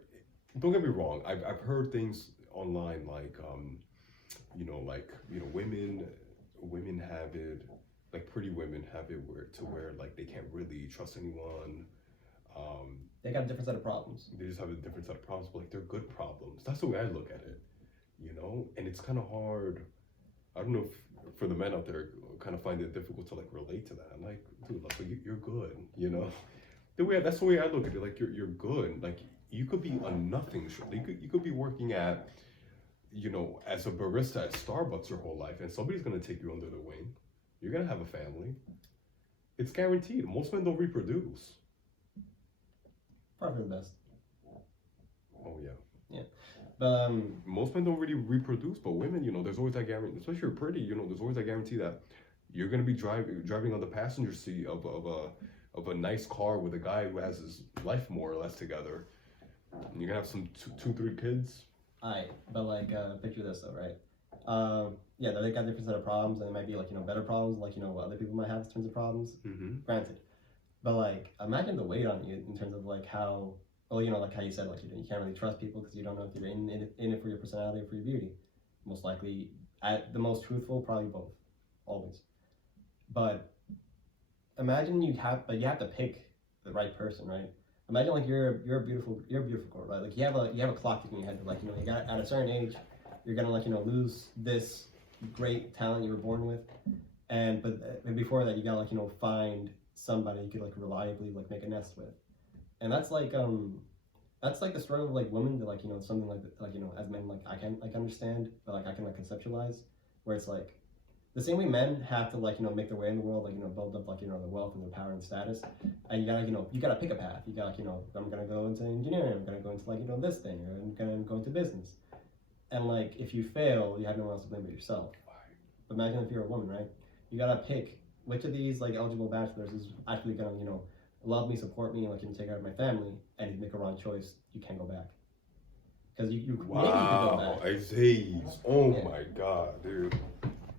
don't get me wrong, I've heard things online like women have it, like pretty women have it where like they can't really trust anyone. They got a different set of problems. They just have a different set of problems, but like they're good problems. That's the way I look at it, and it's kind of hard. I don't know if for the men out there kind of find it difficult to like relate to that. I'm like, dude, like you're good, That's the way I look at it. Like you're good. Like you could be a nothing. You could be working at, as a barista at Starbucks your whole life, and somebody's gonna take you under their wing. You're gonna have a family. It's guaranteed. Most men don't reproduce. Probably the best. Oh yeah. Yeah. But most men don't really reproduce, but women, there's always that guarantee, especially if you're pretty, there's always that guarantee that you're gonna be driving on the passenger seat of a nice car with a guy who has his life more or less together. And you're gonna have some 2-3 kids. Alright, but like picture this though, right? Yeah, they got different set of problems, and it might be like better problems, like what other people might have in terms of problems. Granted, but like imagine the weight on you in terms of like how, well, like how you said, like you can't really trust people because you don't know if you're in it for your personality or for your beauty. Most likely, at the most truthful, probably both, always. But imagine you have to pick the right person, right? Imagine like you're a beautiful girl, right? Like you have a clock ticking in your head, like you got at a certain age, you're gonna like lose this great talent you were born with, but before that you gotta like find somebody you could like reliably like make a nest with, and that's like the struggle of like women to like something like as men like I can like understand, but like I can like conceptualize, where it's like the same way men have to like make their way in the world, like build up like the wealth and the power and status, and you gotta pick a path. You got I'm gonna go into engineering, I'm gonna go into like this thing, or I'm gonna go into business, and like if you fail, you have no one else to blame but yourself. But imagine if you're a woman, right? You gotta pick which of these like eligible bachelors is actually gonna love me, support me, and like take care of my family, and if you make a wrong choice, you can't go back. Because maybe you could go back. Isaias, my God, dude.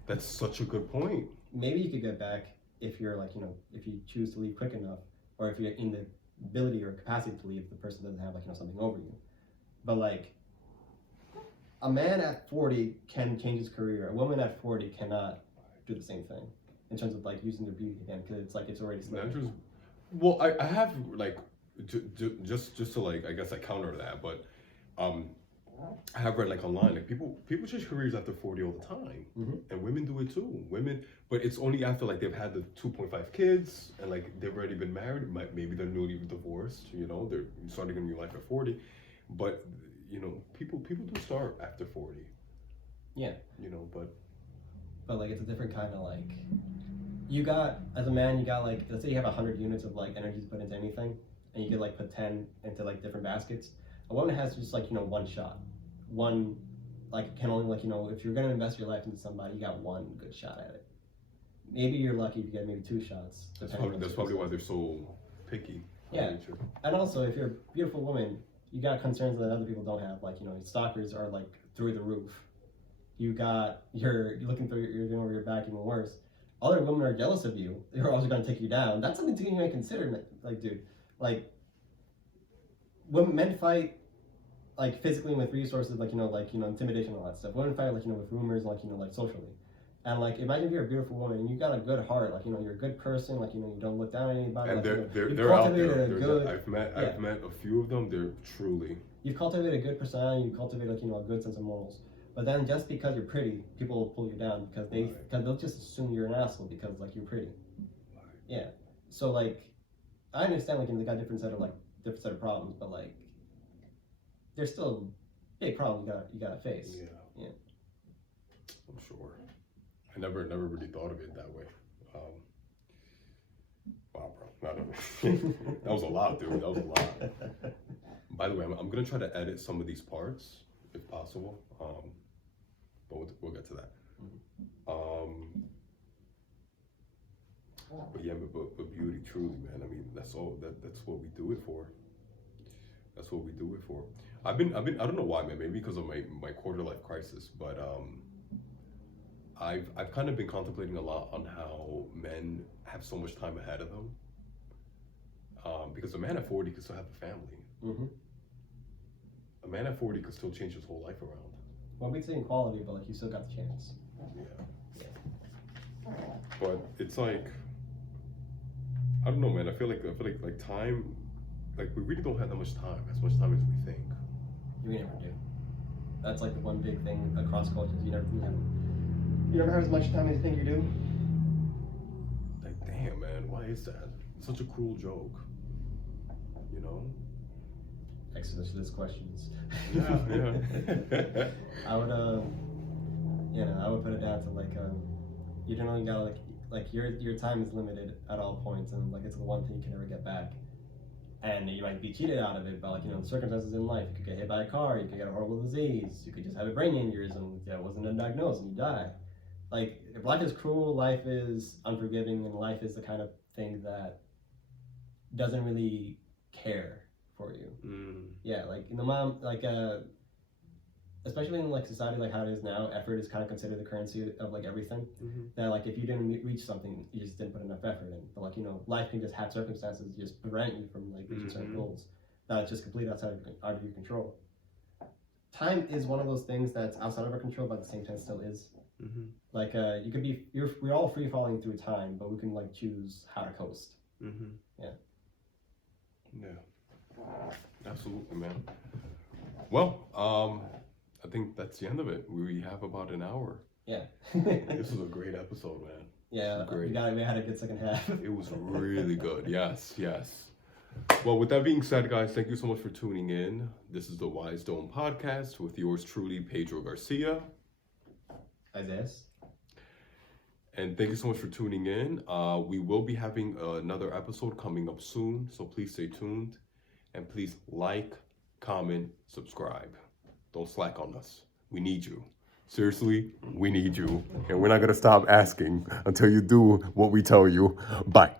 That's such a good point. Maybe you could get back if you're like, if you choose to leave quick enough, or if you're in the ability or capacity to leave, the person doesn't have like, something over you. But like, a man at 40 can change his career. A woman at 40 cannot do the same thing in terms of like using their beauty again, because it's like it's already Andrew's Well, I have like just to like I guess I counter that, but I have read like online like people change careers after 40 all the time, and women do it too. Women, but it's only after like they've had the 2.5 kids and like they've already been married. Maybe they're newly divorced. You know, they're starting a new life at 40, but you know, people do start after 40. Yeah. You know, but like it's a different kind of like. You got, as a man, you got like, let's say you have 100 units of like energy to put into anything, and you could like put 10 into like different baskets. A woman has just like, you know, one shot. One, like, can only like, you know, if you're gonna invest your life into somebody, you got one good shot at it. Maybe you're lucky if you get maybe 2 shots. That's probably why they're so picky. Yeah. And also, if you're a beautiful woman, you got concerns that other people don't have. Like, you know, stalkers are like through the roof. You're looking through, you're doing over your back, even worse. Other women are jealous of you. They're always going to take you down. That's something to even consider. Like, dude, like, men fight, like, physically with resources, like, you know, intimidation and all that stuff. Women fight, like, you know, with rumors, like, you know, like, socially. And, like, imagine if you're a beautiful woman and you got a good heart, like, you know, you're a good person, like, you know, you don't look down on anybody. And like, they're out there. I've met a few of them. They're truly. You've cultivated a good personality. You cultivate, like, you know, a good sense of morals. But then just because you're pretty, people will pull you down because they'll just assume you're an asshole because like you're pretty. Yeah. So like, I understand like they got different set of problems, but like, there's still big problems you gotta face. Yeah. I'm sure. I never really thought of it that way. Wow, bro. That was a lot, dude. That was a lot. By the way, I'm gonna try to edit some of these parts if possible. But we'll get to that. But yeah, but beauty, truly, man. I mean, that's all. That's what we do it for. That's what we do it for. I don't know why, man. Maybe because of my quarter life crisis, but I've kind of been contemplating a lot on how men have so much time ahead of them. Because a man at 40 could still have a family. A man at 40 could still change his whole life around. Well, we'd say equality, but like you still got the chance. Yeah. But it's like, I don't know, man. I feel like time, like we really don't have that much time, as much time as we think. You never do. That's like the one big thing across cultures. You never have as much time as you think you do. Like, damn, man, why is that? It's such a cruel joke. You know? Existentialist questions. Yeah. I would I would put it down to like you don't only got like your time is limited at all points, and like it's the one thing you can never get back. And you might be cheated out of it, but like you know the circumstances in life. You could get hit by a car, you could get a horrible disease, you could just have a brain aneurysm that wasn't diagnosed and you die. Like if life is cruel, life is unforgiving, and life is the kind of thing that doesn't really care for you. Yeah, like in the especially in like society like how it is now, effort is kind of considered the currency of like everything. That like if you didn't reach something, you just didn't put enough effort in. But like you know, life can just have circumstances just prevent you from like reaching certain goals that's just completely out of your control. Time is one of those things that's outside of our control, but at the same time still is. Like we're all free falling through time, but we can like choose how to coast. Yeah, absolutely, man. Well, I think that's the end of it. We have about an hour. Yeah. This was a great episode, man. Yeah, we had a good second half. It was really good. Yes. Well, with that being said, guys, thank you so much for tuning in. This is the WiseDome podcast with yours truly, Pedro Garcia. Isaias. And thank you so much for tuning in. We will be having another episode coming up soon, so please stay tuned. And please like, comment, subscribe. Don't slack on us. We need you. Seriously, we need you. And we're not going to stop asking until you do what we tell you. Bye.